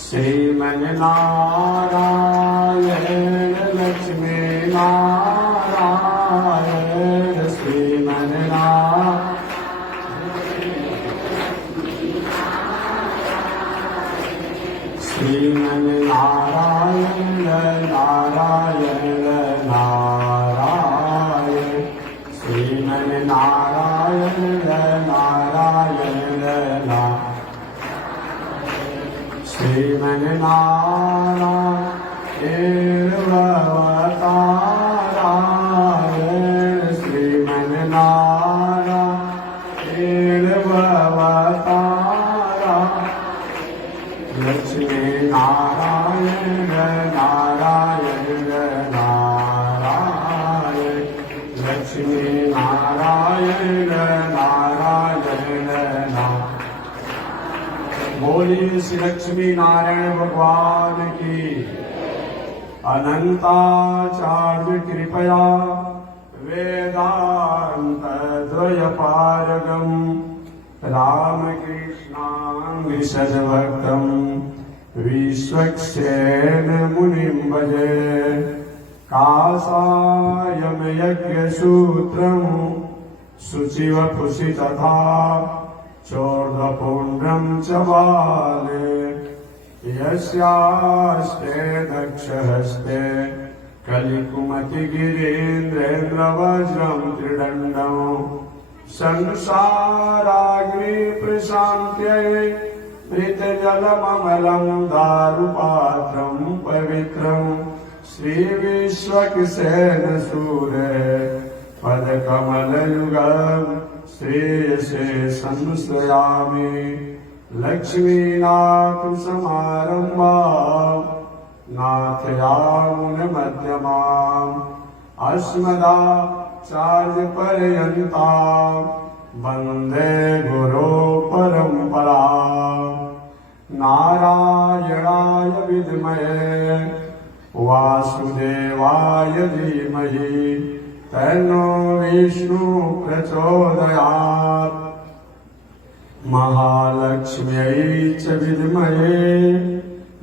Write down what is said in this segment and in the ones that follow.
श्रीमन्नारायण लक्ष्मी नारायण श्रीमन्नारायण नारायण नारायण श्रीमन्नारायण नारायण श्रीमन्नारायण अवतारायण श्रीमन्नारायण अवतारा लक्ष्मी नारायण नारायण नारायण लक्ष्मी नारायण नारायण बोलिए श्री लक्ष्मी नारायण भगवान की। अनंताचार्य कृपया वेदांत द्वयपारगम रामकृष्णांग्रिसद्भक्तं विश्वक्सेन मुनिं भजे। काषायं यज्ञसूत्रं शुचिवपुषि तथा चोर्ध्वपुण्ड्रं च बाले यस्यास्ते दक्षहस्ते कलिकुमतिगिरीन्द्रेन्द्रवज्रं त्रिदण्डं संसाराग्नि प्रशान्त्यै मृतजलममलं दारुपात्रं पवित्रं श्रीविश्वक्सेन सूरे पदकमलयुगं श्रेयसे संश्रयामि। लक्ष्मीनाथसमारम्भां नाथयामुनमध्यमाम् अस्मदाचार्यपर्यन्तां वन्दे गुरुपरम्पराम्। नारायणाय विद्महे वासुदेवाय धीमहि तन्नो विष्णु प्रचोदयात्। महालक्ष्म्यै च विद्महे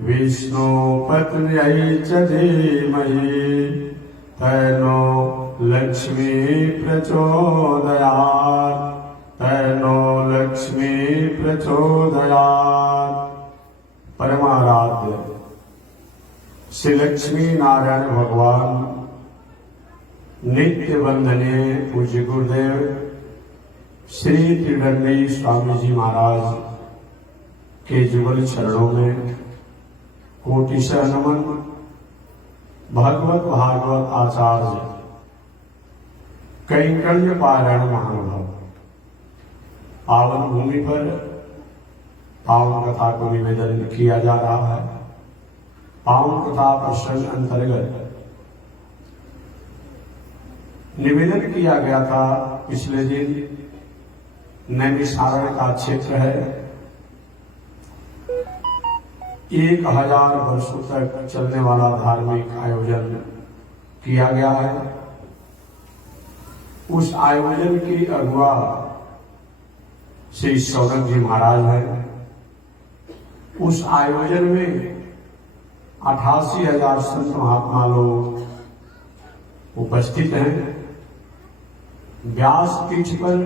विष्णुपत्न्यै च धीमहि तन्नो लक्ष्मी प्रचोदयात् तन्नो लक्ष्मी प्रचोदयात्। परमाराध्य श्री लक्ष्मी नारायण भगवान नित्य वंदनीय पूज्य गुरुदेव श्री त्रिदंडी स्वामी जी महाराज के जुगल चरणों में कोटिशः नमन। भगवत भागवत आचार्य कैंकर्य पारायण महानुभाव पावन भूमि पर पावन कथा को निवेदन किया जा रहा है। पावन कथा प्रसंग अंतर्गत निवेदन किया गया था पिछले दिन नैमिषारण्य का क्षेत्र है। 1000 वर्षों तक चलने वाला धार्मिक आयोजन किया गया है। उस आयोजन की अगुवा श्री सौनक जी महाराज हैं। उस आयोजन में 88,000 संत महात्मा लोग उपस्थित हैं। व्यास पीठ पर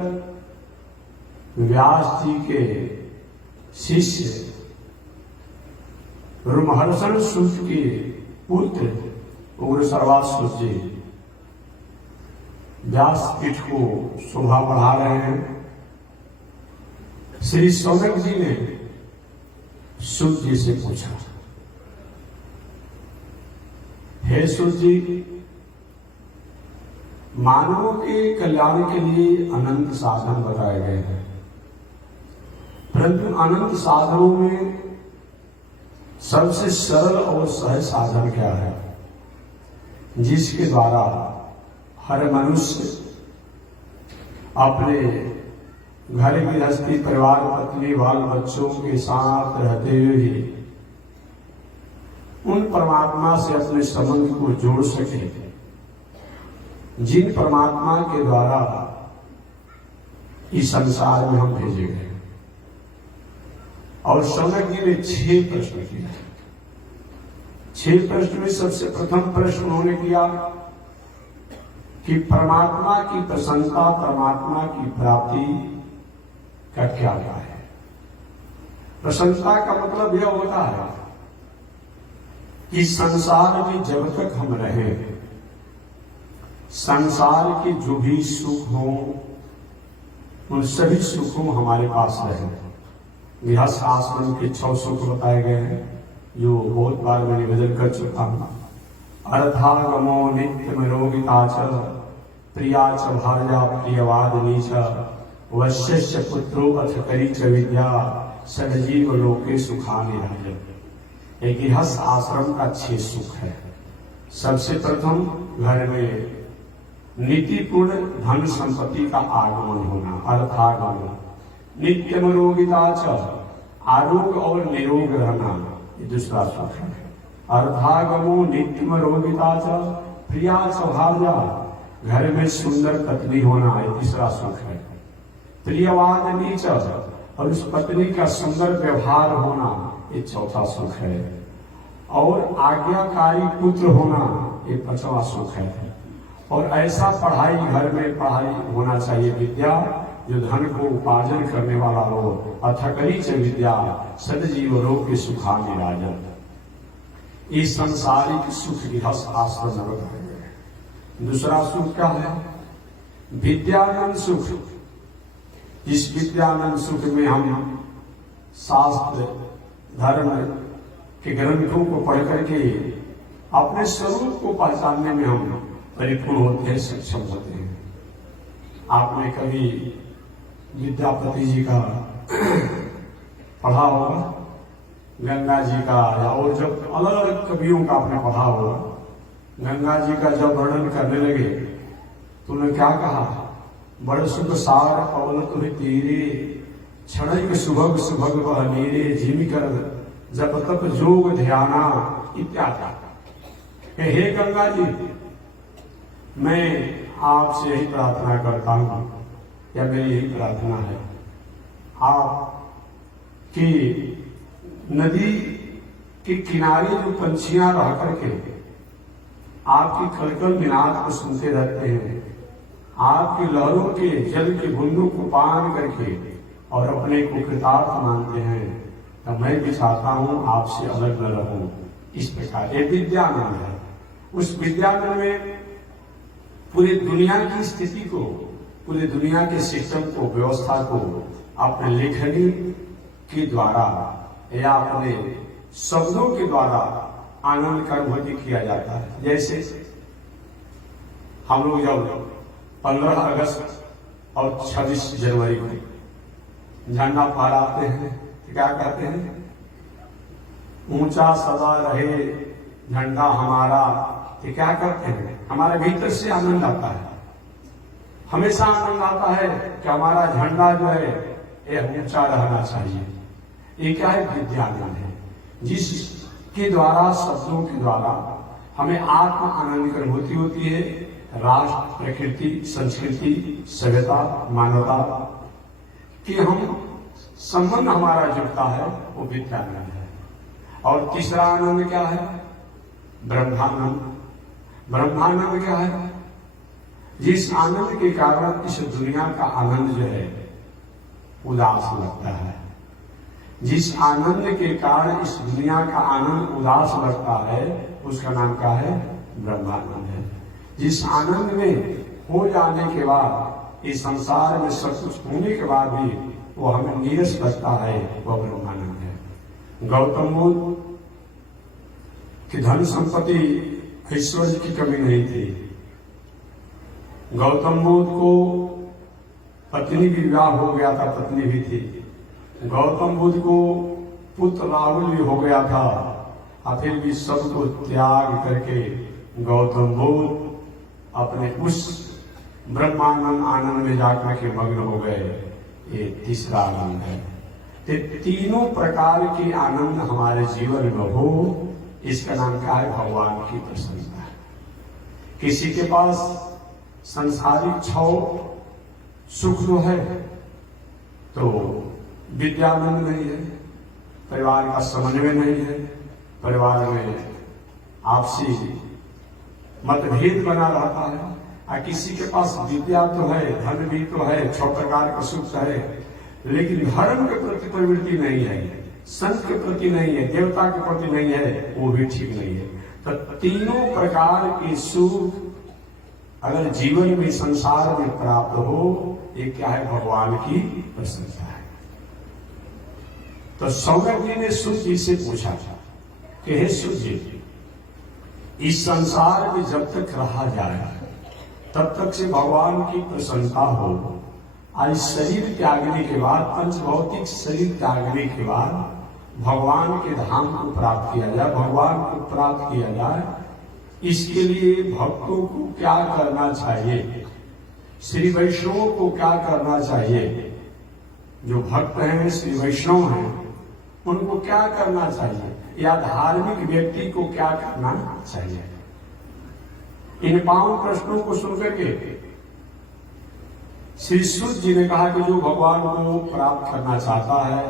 व्यास जी के शिष्य रोमहर्षण सूत के पुत्र उग्र सर्वासुत जी व्यास पीठ को शोभा बढ़ा रहे हैं। श्री सौनक जी ने सूत जी से पूछा, हे सूत जी, मानवों के कल्याण के लिए अनंत साधन बताए गए हैं, परंतु अनंत साधनों में सबसे सरल और सहज साधन क्या है, जिसके द्वारा हर मनुष्य अपने घर गृहस्थी परिवार पत्नी बाल बच्चों के साथ रहते हुए ही उन परमात्मा से अपने संबंध को जोड़ सके, जिन परमात्मा के द्वारा इस संसार में हम भेजे गए। और शौनक जी ने 6 प्रश्न किए। 6 प्रश्न में सबसे प्रथम प्रश्न उन्होंने किया कि परमात्मा की प्रसन्नता, परमात्मा की प्राप्ति का क्या है। प्रसन्नता का मतलब यह होता है कि संसार में जब तक हम रहें, संसार के जो भी सुख हो उन सभी सुखों हमारे पास रहे। गृहस्थ आश्रम के 6 सुख बताए गए हैं, जो बहुत बार मैं निवेदन कर चुका हूं। अर्थागमो नित्यमरोगिता च प्रिया च भार्या प्रियवादिनी च वश्यस्य पुत्रो अथ करी च विद्या सदजीव लोके सुखानि राजन। एक गृहस्थ आश्रम का 6 सुख है। सबसे प्रथम घर में नीतिपूर्ण धन संपत्ति का आगमन होना, अर्थागमन। नित्यमरोगिता च आरोग्य और निरोग रहना, ये दूसरा सुख है। अर्थागमो नित्यमरोगिता च प्रिया च भार्या, घर में सुंदर पत्नी होना, ये तीसरा सुख है। प्रियवादिनी च, और उस पत्नी का सुंदर व्यवहार होना, ये चौथा सुख है। और आज्ञाकारी पुत्र होना, ये 5वां सुख है। और ऐसा पढ़ाई, घर में पढ़ाई होना चाहिए, विद्या जो धन को उपार्जन करने वाला हो। अथकरी च विद्या सदजीव लोके सुखानि राजन। इस संसारिक सुख गृहस्थ आश्रम में बताए गए। दूसरा सुख क्या है? विद्यानंद सुख। इस विद्यानंद सुख में हम शास्त्र धर्म के ग्रंथों को पढ़ करके अपने स्वरूप को पहचानने में हम परिपूर्ण होते हैं, सक्षम होते हैं। आपने कभी विद्यापति जी का पढ़ा होगा, गंगा जी का, या और जब अलग अलग कवियों का आपने पढ़ा होगा। गंगा जी का जब वर्णन करने लगे तो उन्होंने क्या कहा? बड़ सुख सार पवन तुम्हें तीरे क्षण सुभग सुभग वह नीरे जिमी कर जब तप जोग ध्याना इत्यादि। हे गंगा जी, मैं आपसे यही प्रार्थना करता हूं, या मेरी यही प्रार्थना है, आप की नदी के किनारे जो पंछियां रह करके आपकी कलकल मिनाद को सुनते रहते हैं, आपकी लहरों के जल के बूंदों को पान करके और अपने को कृतार्थ मानते हैं, तो मैं भी चाहता हूं आपसे अलग न रहूं। इस प्रकार ये विद्यानंद है। उस विद्यानंद में पूरी दुनिया की स्थिति को, पूरी दुनिया के सिस्टम को, व्यवस्था को अपने लेखनी के द्वारा या अपने शब्दों के द्वारा आनंद का अनुभूति किया जाता है। जैसे हम लोग जब 15 अगस्त और 26 जनवरी को झंडा फहराते हैं तो क्या कहते हैं? ऊंचा सदा रहे झंडा हमारा। तो क्या करते हैं? हमारे भीतर से आनंद आता है, हमेशा आनंद आता है कि हमारा झंडा जो है यह ऊंचा रहना चाहिए। ये क्या है? विद्यानंद है, जिसके द्वारा, शब्दों के द्वारा हमें आत्म आनंद की अनुभूति होती है। राष्ट्र, प्रकृति, संस्कृति, सभ्यता, मानवता कि हम संबंध हमारा जुड़ता है, वो विद्यानंद है। और तीसरा आनंद क्या है? ब्रह्मानंद। ब्रह्मानंद क्या है? जिस आनंद के कारण इस दुनिया का आनंद जो है उदास लगता है, जिस आनंद के कारण इस दुनिया का आनंद उदास लगता है, उसका नाम क्या है? ब्रह्मानंद है। जिस आनंद में हो जाने के बाद, इस संसार में सब कुछ होने के बाद भी वो हमें नीरस लगता है, वह ब्रह्मानंद है। गौतम बुद्ध की धन संपत्ति, ऐश्वर्य की कमी नहीं थी। गौतम बुद्ध को पत्नी भी विवाह हो गया था, पत्नी भी थी। गौतम बुद्ध को पुत्र राहुल भी हो गया था, और फिर भी सबको त्याग करके गौतम बुद्ध अपने उस ब्रह्मानंद आनंद में जाकर के मग्न हो गए। ये तीसरा आनंद है। तो तीनों प्रकार के आनंद हमारे जीवन में हो, इसका नाम क्या है? भगवान की प्रसन्नता है। किसी के पास संसारिक 6 सुख जो है तो विद्यानंद नहीं है, परिवार का समन्वय नहीं है, परिवार में आपसी मतभेद बना रहता है। किसी के पास विद्या तो है, धन भी तो है, 6 प्रकार का सुख है, लेकिन धर्म के प्रति प्रवृत्ति नहीं है, संत के प्रति नहीं है, देवता के प्रति नहीं है, वो भी ठीक नहीं है। तो तीनों प्रकार के सुख अगर जीवन में संसार में प्राप्त हो, ये क्या है? भगवान की प्रशंसा है। तो सौनक जी ने सुत जी से पूछा कि हे सुत जी, इस संसार में जब तक रहा जाए तब तक से भगवान की प्रसन्नता हो। आज शरीर त्यागने के बाद, पंचभौतिक शरीर त्यागने के बाद भगवान के धाम को प्राप्त किया जाए, भगवान को प्राप्त किया जाए, इसके लिए भक्तों को क्या करना चाहिए? श्री वैष्णवों को क्या करना चाहिए? जो भक्त हैं, श्री वैष्णव हैं, उनको क्या करना चाहिए? या धार्मिक व्यक्ति को क्या करना चाहिए? इन 5 प्रश्नों को सुनकर के श्री सूत जी ने कहा कि जो भगवान को प्राप्त करना चाहता है,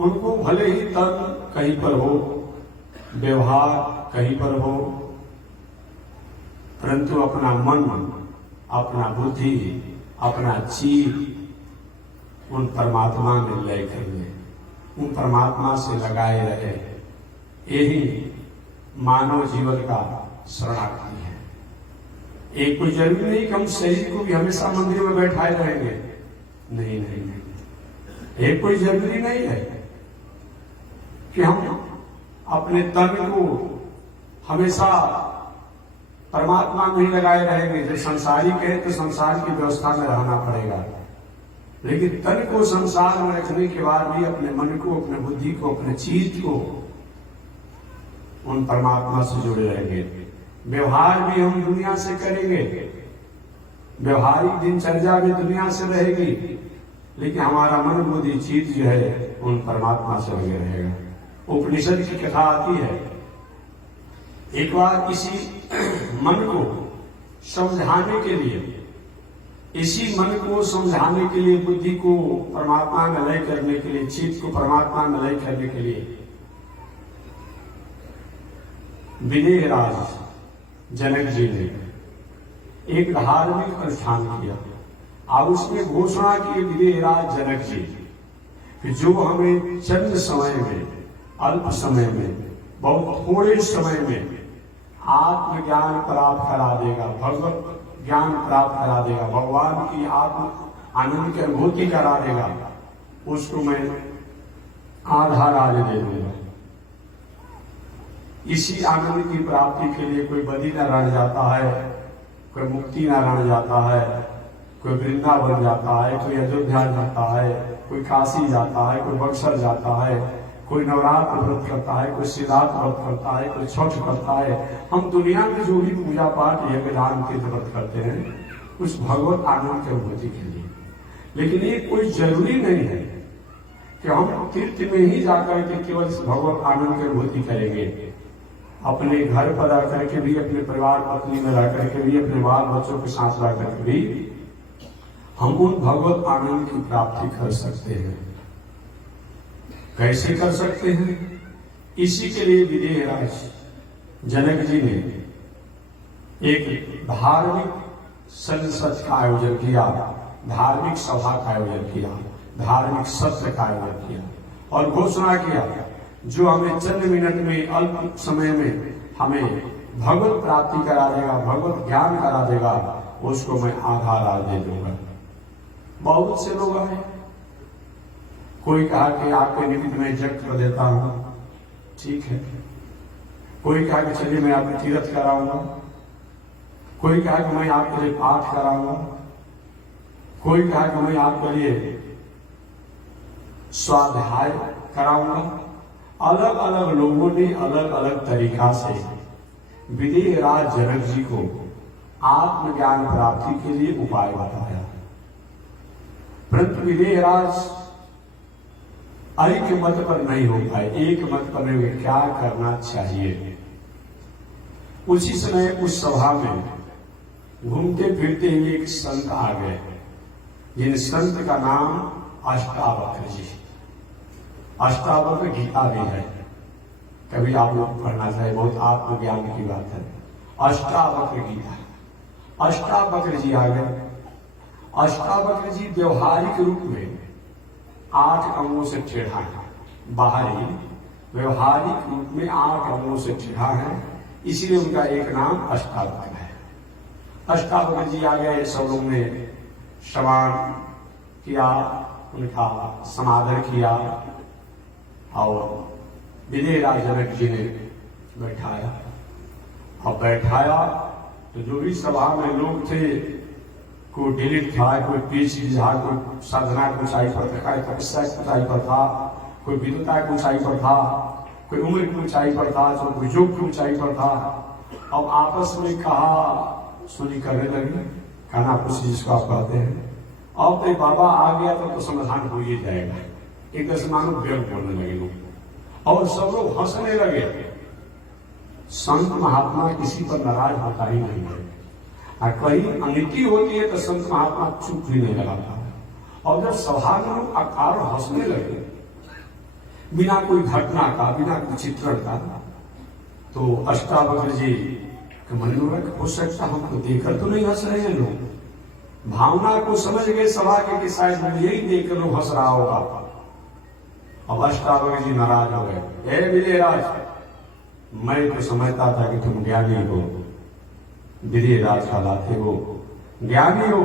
उनको भले ही तन कहीं पर हो, व्यवहार कहीं पर हो, परंतु अपना मन, अपना बुद्धि, अपना चित्त उन परमात्मा में लय कर ले, उन परमात्मा से लगाए रहे। यही मानव जीवन का शरणार्थी है। एक कोई जरूरी नहीं कि हम शरीर को भी हमेशा मंदिर में बैठाए रहेंगे, नहीं नहीं नहीं। एक कोई जरूरी नहीं है कि हम अपने तन को हमेशा परमात्मा में ही लगाए रहेंगे। जो संसारिक है तो संसार की व्यवस्था में रहना पड़ेगा, लेकिन तन को संसार में रखने के बाद भी अपने मन को, अपने बुद्धि को, अपने चित्त को उन परमात्मा से जुड़े रहेंगे। व्यवहार भी हम दुनिया से करेंगे, व्यवहारिक दिनचर्या भी दुनिया से रहेगी, लेकिन हमारा मन, बुद्धि, चित्त जो है उन परमात्मा से लगे रहेगा। उपनिषद की कथा आती है, एक बार किसी मन को समझाने के लिए, इसी मन को समझाने के लिए, बुद्धि को परमात्मा में लय करने के लिए, चित्त को परमात्मा में लय करने के लिए विदेह राज जनक जी ने एक धार्मिक अनुष्ठान किया और उसमें घोषणा की विदेह राज जनक जी कि जो हमें चंद समय में, अल्प समय में, बहुत थोड़े समय में आत्मज्ञान प्राप्त करा देगा, भगवत ज्ञान प्राप्त करा देगा, भगवान की आत्म आनंद की अनुभूति करा देगा, उसको मैं आधा राज दे दूंगा। इसी आनंद की प्राप्ति के लिए कोई बद्री नारायण जाता है, कोई मुक्ति नारायण जाता है, कोई वृंदावन जाता है, कोई अयोध्या जाता है, कोई काशी जाता है, कोई बक्सर जाता है, कोई नवरात्र व्रत करता है, कोई सिद्धार्थ व्रत करता है, कोई छठ करता है। हम दुनिया में जो भी पूजा पाठ, यज्ञ, दान, तीर्थ व्रत करते हैं उस भगवत आनंद की अनुभूति के लिए। लेकिन ये कोई जरूरी नहीं है कि हम तीर्थ में ही जाकर के केवल भगवत आनंद की अनुभूति करेंगे। अपने घर पर रह करके भी, अपने परिवार पत्नी में रह करके भी, अपने बाल बच्चों के साथ रह करके भी हम उन भगवत आनंद की प्राप्ति कर सकते हैं। कैसे कर सकते हैं? इसी के लिए विदेह राज जनक जी ने एक धार्मिक संसद का आयोजन किया, धार्मिक सभा का आयोजन किया, धार्मिक सत्र का आयोजन किया और घोषणा किया जो हमें चंद मिनट में, अल्प समय में हमें भगवत प्राप्ति करा देगा, भगवत ज्ञान करा देगा, उसको मैं आधा राज दे दूंगा। बहुत से लोग आए, कोई कहा कि आपके निमित्त में यज्ञ कर देता हूं, ठीक है। कोई कहा कि चलिए मैं आपके तीर्थ कराऊंगा, कोई कहा कि मैं आपके लिए पाठ कराऊंगा, कोई कहा कि मैं आपके लिए स्वाध्याय कराऊंगा। अलग अलग लोगों ने अलग अलग तरीका से विदेह राज जनक जी को आत्मज्ञान प्राप्ति के लिए उपाय बताया, परंतु विदेह राज ऐक्य मत पर नहीं हो पाए, एक मत पर नहीं हुए क्या करना चाहिए। उसी समय उस सभा में घूमते फिरते हुए एक संत आ गए, जिन संत का नाम अष्टावक्र जी। अष्टावक्र गीता भी है, कभी आप लोग पढ़ना चाहिए, बहुत आत्मज्ञान की बात है। अष्टावक्र गीता, अष्टावक्र जी आ गए। अष्टावक्र जी व्यवहारिक रूप में 8 अंगों से टेढ़ा है, बाहरी व्यवहारिक रूप में 8 अंगों से टेढ़ा है, इसलिए उनका एक नाम अष्टावक्र है। अष्टावक्र जी आ गए, सब लोग ने स्नान किया, उनका समादर किया और विदेहराज जनक जी ने बैठाया। अब बैठाया तो जो भी सभा में लोग थे, कोई डिलीट था, कोई पीएचडी था, कोई साधना की ऊंचाई पर था, कोई तपस्या की ऊंचाई पर था, कोई विद्वता की ऊंचाई पर था, कोई उम्र की ऊंचाई पर था, तो कोई योग की ऊंचाई पर था। अब आपस में कहा सुनी करने लगे, कहना कुछ जिसको आप कहते हैं। अब तो बाबा आ गया तो समाधान हो ही जाएगा। एक दस मानो व्यंग बोलने लगे लोग और सब लोग हंसने लगे। संत महात्मा किसी पर नाराज होता ही नहीं है, और कहीं अनिति होती है तो संत महात्मा चुप भी नहीं लगाता। और जब सभा में लोग आकार हंसने लगे बिना कोई घटना का, बिना कोई चित्रण का, तो अष्टावक्र जी के मन में हो सकता हमको देखकर तो नहीं हंस रहे हैं लोग, भावना को समझ गए सभा के शायद यही देखकर लोग हंस रहा होगा। अब अष्टावक्र जी नाराज हो गए, हे विदेहराज, मैं तो समझता था कि तुम ज्ञानी हो, विदेहराज कहलाते हो, ज्ञानी हो,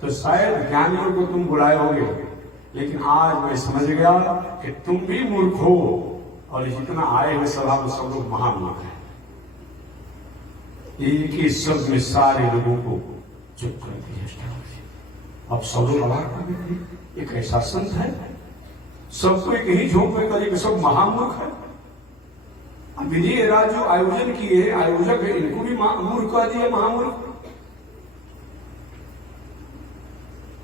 तो शायद ज्ञानियों को तुम बुलाए होगे, लेकिन आज मैं समझ गया कि तुम भी मूर्ख हो और जितना आए हुए सभा में सब लोग महामूर्ख हैं। एक ही शब्द में सारे लोगों को चुप कर दिया। अब सब लोग अवाक कर गए, एक ऐसा संत है, सबको एक ही झोंक में करे सब महामूर्ख है। विदेहराज जो आयोजन किए, आयोजक है, इनको भी मूर्ख कह दिए, महामूर्ख।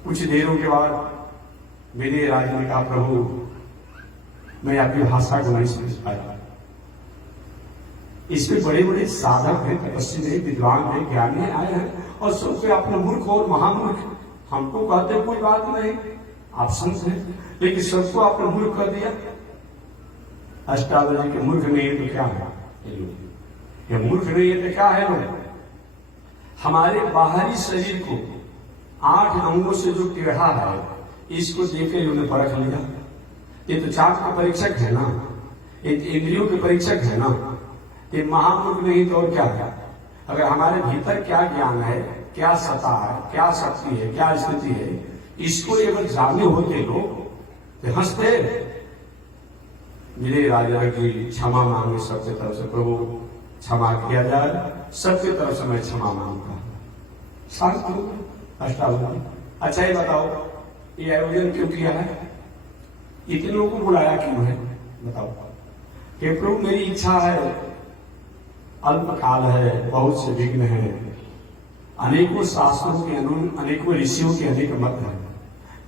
कुछ देरों के बाद विदेहराज ने कहा, प्रभु मैं आपकी भाषा को नहीं समझ पाया, इसमें बड़े बड़े साधक हैं, तपस्वी हैं, विद्वान हैं, ज्ञानी आए हैं और सबसे अपने मूर्ख और महामूर्ख हमको कहते कोई बात नहीं, आप संत हैं, लेकिन सबको आपने मूर्ख कर दिया। अष्टावक्र के मूर्ख नहीं है तो क्या है, ये मूर्ख नहीं है तो क्या है लोग। हमारे बाहरी शरीर को 8 अंगों से जो टेढ़ा है, इसको देखे उन्होंने परख लिया। ये तो चाक का परीक्षक है ना, ये इंद्रियों के परीक्षक है ना, ये महामूर्ख नहीं तो और क्या है। अगर हमारे भीतर क्या ज्ञान है, क्या सत्ता है, क्या शक्ति है, क्या स्थिति है, इसको अगर जाने होते लोग तो हंसते। विदेहराज की क्षमा मांगे सबके तरफ से, प्रभु क्षमा किया जाए, सबके तरफ से मैं क्षमा मांगता। शांत हो अष्टावक्र। अच्छा ये बताओ, ये आयोजन क्यों किया है, इतने लोगों को बुलाया क्यों है, बताओ। कि प्रभु मेरी इच्छा है, अल्पकाल है, बहुत से विघ्न है, अनेकों शास्त्रों के अनेकों ऋषियों के अनेक मत है,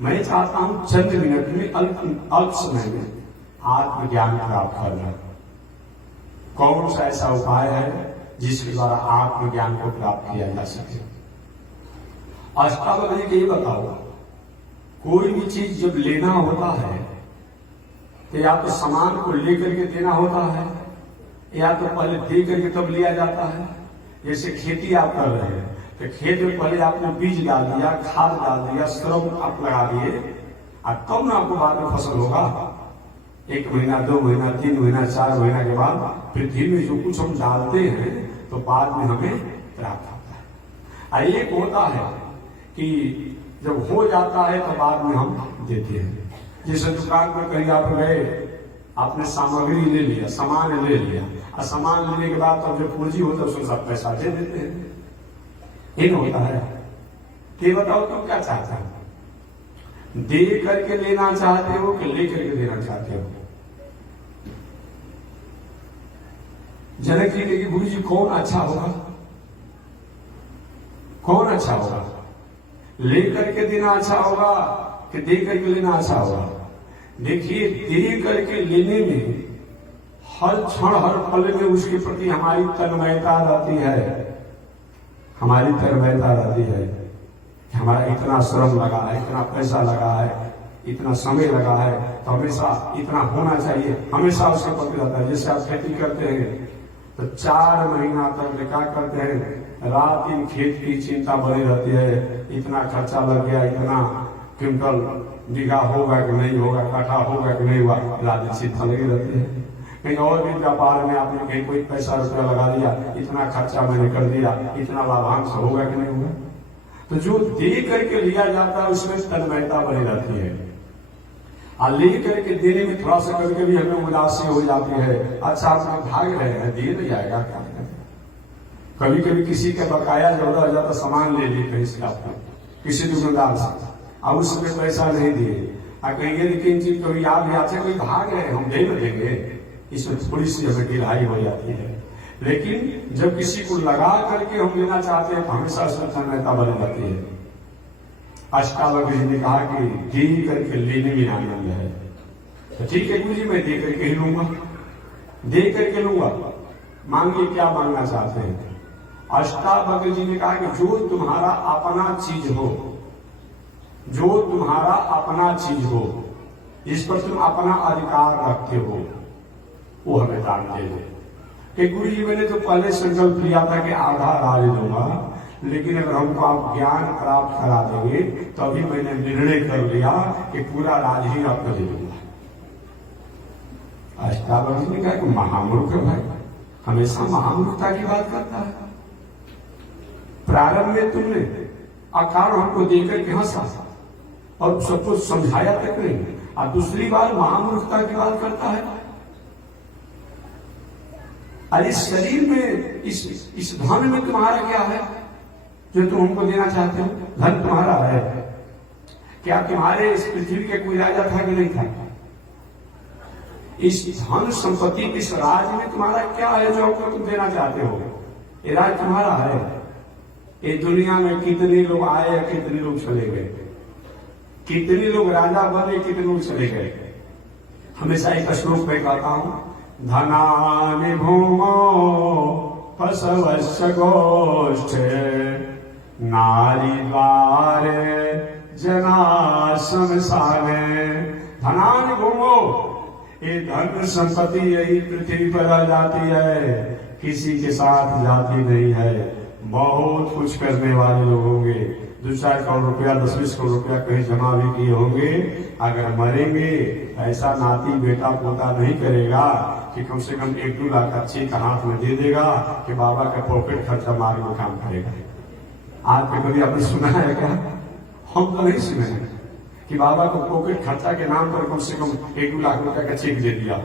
मैं चाहता हूं चंद मिनट में अल्प समय में आत्मज्ञान प्राप्त करना। कौन सा ऐसा उपाय है जिसके द्वारा आत्मज्ञान को प्राप्त किया जा सके। अष्टावक्र जी ये बताओ, कोई भी चीज जब लेना होता है तो या तो सामान को लेकर के देना होता है, या तो पहले दे करके तब लिया जाता है। जैसे खेती आप कर रहे हैं तो खेत में पहले आपने बीज डाल दिया, खाद डाल दिया, श्रम आप लगा दिए, और तब ना आपको बाद में फसल होगा। 1 महीना, 2 महीना, 3 महीना, 4 महीना के बाद पृथ्वी में जो कुछ हम डालते हैं तो बाद में हमें प्राप्त होता है। और एक होता है कि जब हो जाता है तो बाद में हम देते हैं। जैसे दुकान पर कहीं आप गए, आपने सामग्री ले लिया, सामान ले लिया, और सामान लेने के बाद तब जो पूंजी होता है उसमें सब पैसा दे देते हैं, ये होता है। ये बताओ तुम क्या चाहते हो, दे करके लेना चाहते हो कि ले करके देना चाहते हो। जनक जी ने गुरु जी कौन अच्छा होगा, कौन अच्छा होगा, ले करके देना अच्छा होगा कि दे करके लेना अच्छा होगा। देखिए, दे करके लेने में हर क्षण हर पल में उसके प्रति हमारी तन्मयता रहती है, हमारी तन्मयता रहती है कि हमारा इतना श्रम लगा है, इतना पैसा लगा है, इतना समय लगा है तो हमेशा इतना होना चाहिए, हमेशा उसका पता रहता है। जैसे आप खेती करते हैं तो 4 महीना तक क्या करते हैं, रात दिन खेत की चिंता बनी रहती है, इतना खर्चा लग गया, इतना क्विंटल बीघा होगा कि नहीं होगा, काठा होगा कि नहीं हुआ, रात दिन चिंता लगी रहती है। कहीं और भी व्यापार में आपने कहीं कोई पैसा रुपया लगा दिया, इतना खर्चा मैंने कर दिया, इतना लाभांश होगा कि नहीं होगा। तो जो दे करके लिया जाता है उसमें तन्मयता बनी रहती है, और ले करके देने में थोड़ा सा करके भी हमें उदासी हो जाती है। अच्छा आप भाग रहे हैं, दिए नहीं जाएगा क्या। कभी कभी किसी के बकाया ज्यादा ज्यादा सामान ले लिए कहीं से, आपको किसी दुकानदार से, अब उसमें पैसा नहीं दिए, कहेंगे लेकिन चीज कभी याद नहीं आते, कोई भाग रहे हम दे न देंगे, इसमें थोड़ी सी हमें ढिलाई हो जाती है। लेकिन जब किसी को लगा करके हम लेना चाहते हैं तो हमेशा उसमें तन्मयता बनी रहती है। अष्टावक्र जी ने कहा कि दे करके लेने में आनंद है। तो ठीक है गुरु जी, मैं दे करके ही लूंगा, दे करके लूंगा, मांगिए क्या मांगना चाहते हैं। अष्टावक्र जी ने कहा कि जो तुम्हारा अपना चीज हो, जो तुम्हारा अपना चीज हो, जिस पर तुम अपना अधिकार रखते हो, वो हमें दान दे दे। कि गुरु जी मैंने तो पहले संकल्प लिया था कि आधा राज दूंगा, लेकिन अगर हमको आप ज्ञान प्राप्त करा देंगे तो अभी मैंने निर्णय कर लिया कि पूरा राज ही आपको दे दूंगा। अष्टावक्र जी ने कहा कि महामूर्ख भाई, हमेशा महामूर्खता की बात करता है। प्रारंभ में तुमने आकार हमको देकर के हंसा और सब कुछ समझाया तक नहीं, और दूसरी बार महामूर्खता की बात करता है। अरे शरीर में इस धन में तुम्हारा क्या है जो तुम हमको देना चाहते हो? धन तुम्हारा है क्या? तुम्हारे इस पृथ्वी के कोई राजा था कि नहीं था? इस धन संपत्ति इस राज में तुम्हारा क्या है जो हमको तुम देना चाहते हो? ये राज तुम्हारा है। ये दुनिया में कितने लोग आए, कितने लोग चले गए, कितने लोग राजा बने, कितने लोग चले गए। हमेशा एक श्लोक में कहता हूं, धनानि भूमो पशवस्य गोष्ठे नारी द्वारे जना शमशाने। धनानि भूमो, ये धन संपत्ति यही पृथ्वी पर आ जाती है, किसी के साथ जाती नहीं है। बहुत कुछ करने वाले लोग होंगे, 2-4 करोड़ रुपया 10-20 करोड़ रुपया कहीं जमा भी किए होंगे, अगर मरेंगे ऐसा नाती बेटा पोता नहीं करेगा कि कम से कम 1-2 लाख का चेक हाथ में दे देगा कि बाबा का पॉकेट खर्चा मार में काम करेगा। आज पे कभी आपने सुना है क्या? हम तो नहीं सुने हैं कि बाबा को पॉकेट खर्चा के नाम पर कम से कम 1-2 लाख रुपया का चेक दे दिया,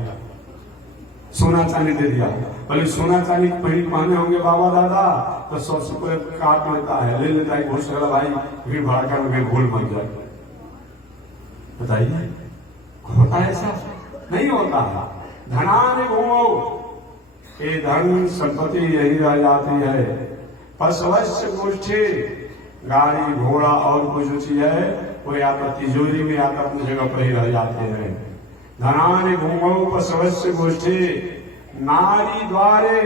सोना चांदी दे दिया। भले सोना चांदी पहने होंगे बाबा दादा तो 100 रुपये काट लेता है, ले लेता है, घोष वाला भाई भीड़ भाड़का में भूल मत जाए। बताइए होता है ऐसा? नहीं होता है। धनानि भूमो, ये धन संपत्ति यही रह जाती है। पशवस्य गोष्ठी, गाड़ी घोड़ा और कुछ चीज है वो या तो तिजोरी में या तो अपनी जगह पर ही रह जाते हैं। धनानि भूमो पशवस्य गोष्ठी नारी द्वारे।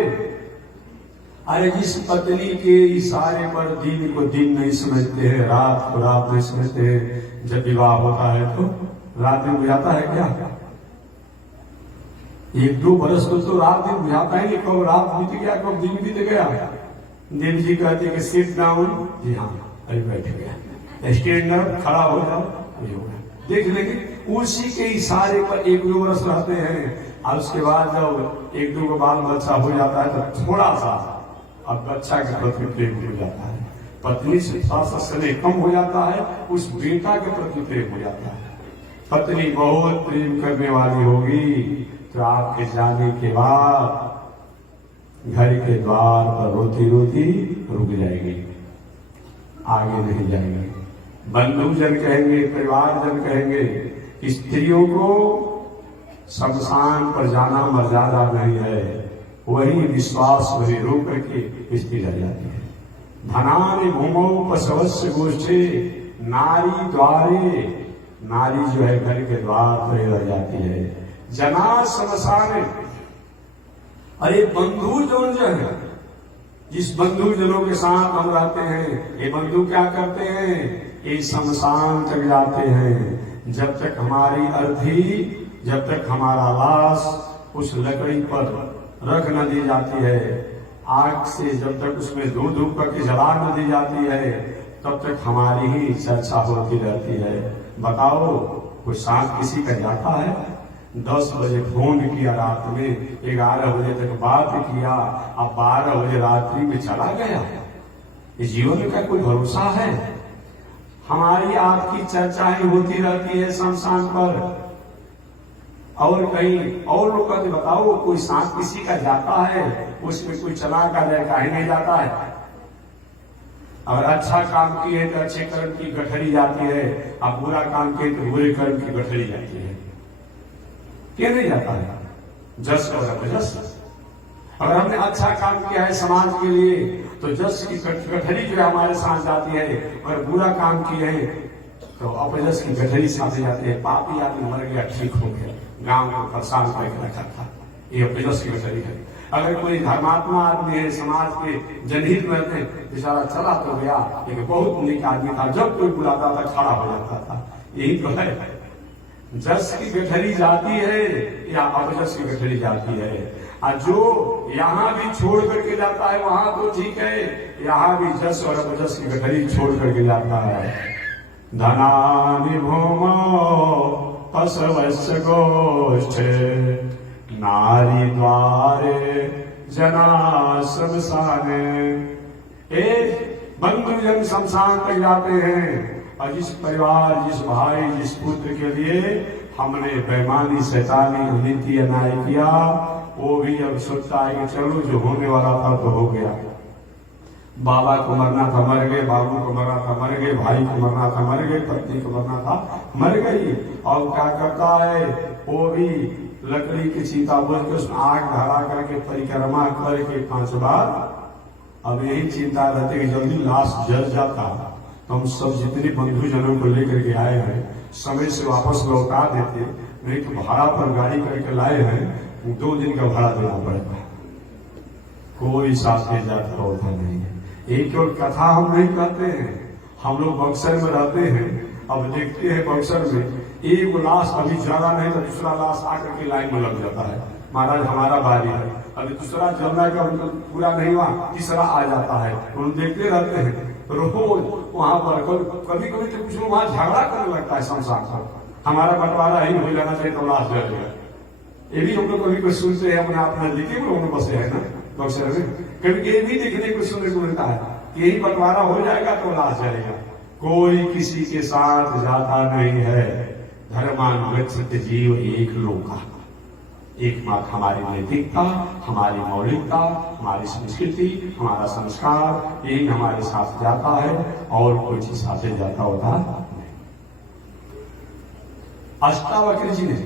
अरे जिस पत्नी के इशारे पर दिन को दिन नहीं समझते हैं, रात को रात नहीं समझते हैं, जब विवाह होता है तो रात में बुझाता है क्या? 1-2 बरस तो रात दिन बुझाता है कि कब रात बीत गया कब दिन बीत गया। देव जी कहते कि सिट डाउन, जी हाँ अभी बैठ गया, स्टैंड अप खड़ा हो जाओ, देख लेंगे। उसी के इशारे पर 1-2 वर्ष रहते हैं, और उसके बाद जब 1-2 बाल बच्चा हो जाता है तो थोड़ा सा अब बच्चा के प्रति प्रेम हो जाता है, पत्नी से थोड़ा सा स्नेह कम हो जाता है, उस बेटा के प्रति प्रेम हो जाता है। पत्नी बहुत प्रेम करने वाली होगी तो आपके जाने के बाद घर के द्वार पर रोती रोती रुक जाएगी, आगे नहीं जाएगी। बंधुजन कहेंगे, परिवारजन कहेंगे, स्त्रियों को शमशान पर जाना मर्यादा नहीं है, वही विश्वास वही रो करके स्त्री रह जाती है। धनानि भूमो पशवस्य गोष्ठी नारी द्वारे, नारी जो है घर के द्वार पर रह जाती है। जना शमशाने, अरे बंधु जो है, जिस बंधु जनों के साथ हम रहते हैं, ये बंधु क्या करते हैं? ये शमशान तक जाते हैं, जब तक हमारी अर्थी, जब तक हमारा लाश उस लकड़ी पर रख न दी जाती है, आग से जब तक उसमें धूप धूप करके जला न दी जाती है, तब तक हमारी ही चर्चा होती रहती है। बताओ, कोई साथ किसी का जाता है? 10 बजे फोन किया रात में, 11 बजे तक बात किया, अब 12 बजे रात्रि में चला गया। इस जीवन का कोई भरोसा है? हमारी आपकी चर्चाएं होती रहती है शमशान पर और कहीं और लोग कहते, बताओ कोई साथ किसी का जाता है, उसमें कोई चला का जाए, काहे नहीं जाता है? अगर अच्छा काम किए तो अच्छे कर्म की गठरी जाती है, अब बुरा काम किए तो बुरे कर्म की गठरी जाती है। क्यों नहीं जाता है? जस और अपजस। अगर हमने अच्छा काम किया है समाज के लिए तो जस की गठरी जो है हमारे साथ जाती है, और बुरा काम किए है तो अपजस की गठरी साथ जाती है। पापी आदमी मर गया, ठीक हो गया, गांव को परेशान करके रखा था, ये अपजस की गठरी है। अगर कोई धर्मात्मा आदमी है, समाज के जनहित में बेचारा चला तो गया, एक बहुत नेक आदमी था, जब कोई बुलाता था खड़ा हो जाता था। यही तो है, जस की गठरी जाती है या अपजस की गठरी जाती है। और जो यहाँ भी छोड़ करके जाता है वहां तो ठीक है, यहाँ भी जस और अपजस की गठरी छोड़ करके जाता है। धनानि भूमो पशवस्य गोष्ठे, नारी द्वारे जना शमशाने। बंधुजन शमशान तक जाते हैं, और जिस परिवार, जिस भाई, जिस पुत्र के लिए हमने बेईमानी, शैतानी, नीति अन्याय किया, वो भी अब सोचता है कि चलो जो होने वाला था तो हो गया। बाबा को मरना था मर गए, बाबू को मरना था मर गए, भाई को मरना था मर गए, पत्नी को मरना था मर गई। और क्या करता है, वो भी लकड़ी की चिता बोल के उसमें आग धरा करके परिक्रमा करके 5 बार। अब यही चिंता रहती कि जल्दी लाश जल जाता तो हम सब जितने बंधुजनों को लेकर के आए हैं समय से वापस लौटा देते, नहीं तो भाड़ा पर गाड़ी करके लाए हैं, 2 दिन का भाड़ा देना पड़ेगा। कोई साथ में जाता होता नहीं है। एक और कथा हम नहीं कहते हैं, हम लोग बक्सर में रहते हैं, अब देखते हैं बक्सर में एक लाश अभी जला नहीं तो दूसरा लाश आकर के लाइन में लग जाता है। महाराज हमारा बारी है, अभी दूसरा जलना का पूरा नहीं हुआ, तीसरा आ जाता है। हम देखते रहते हैं रोज वहां पर। कभी कभी तो कुछ लोग वहां झगड़ा करने लगता है शमशान पर, हमारा बंटवारा ही हो जाना चाहिए तो लाश जल गया। ये भी हम लोग कभी कुछ सुनते हैं, अपने आप नजदीकी में लोग बसे है ना बक्सर में, कभी ये भी देखने को सुनने को मिलता है, यही बंटवारा हो जाएगा तो लाश जलेगा। कोई किसी के साथ जाता नहीं है। धर्मानुगच्छित जीव एक लोका, एकमात्र हमारी नैतिकता, हमारी मौलिकता, हमारी संस्कृति, हमारा संस्कार, यही हमारे साथ जाता है और कोई चीज साथ जाता होता नहीं। अष्टावक्र जी ने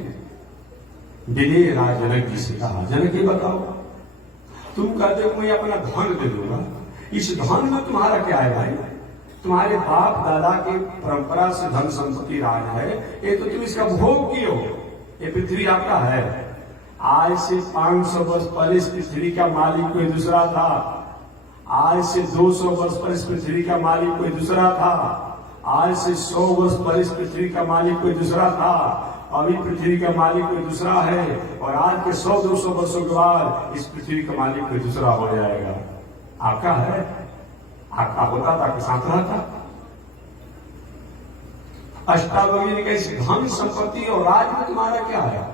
विनय राज जनक जी से कहा, जनक जी बताओ, तुम कहते हो मैं अपना धन दे दूंगा, इस धन में तुम्हारा क्या है भाई? तुम्हारे बाप दादा की परंपरा से धन संपत्ति राज है, ये तो तुम इसका भोग किए हो, ये पृथ्वी आपका है। आज से 500 वर्ष पहले इस पृथ्वी का मालिक कोई दूसरा था, आज से 200 वर्ष पहले इस पृथ्वी का मालिक कोई दूसरा था, आज से 100 वर्ष पहले इस पृथ्वी का मालिक कोई दूसरा था, अभी पृथ्वी का मालिक कोई दूसरा है, और आज के 100-200 वर्षों के बाद इस पृथ्वी का मालिक कोई दूसरा हो जाएगा। आपका है, आपका होता था कि साथ रहा था। अष्टावक्र ने कहा धन संपत्ति और राज में तुम्हारा क्या है?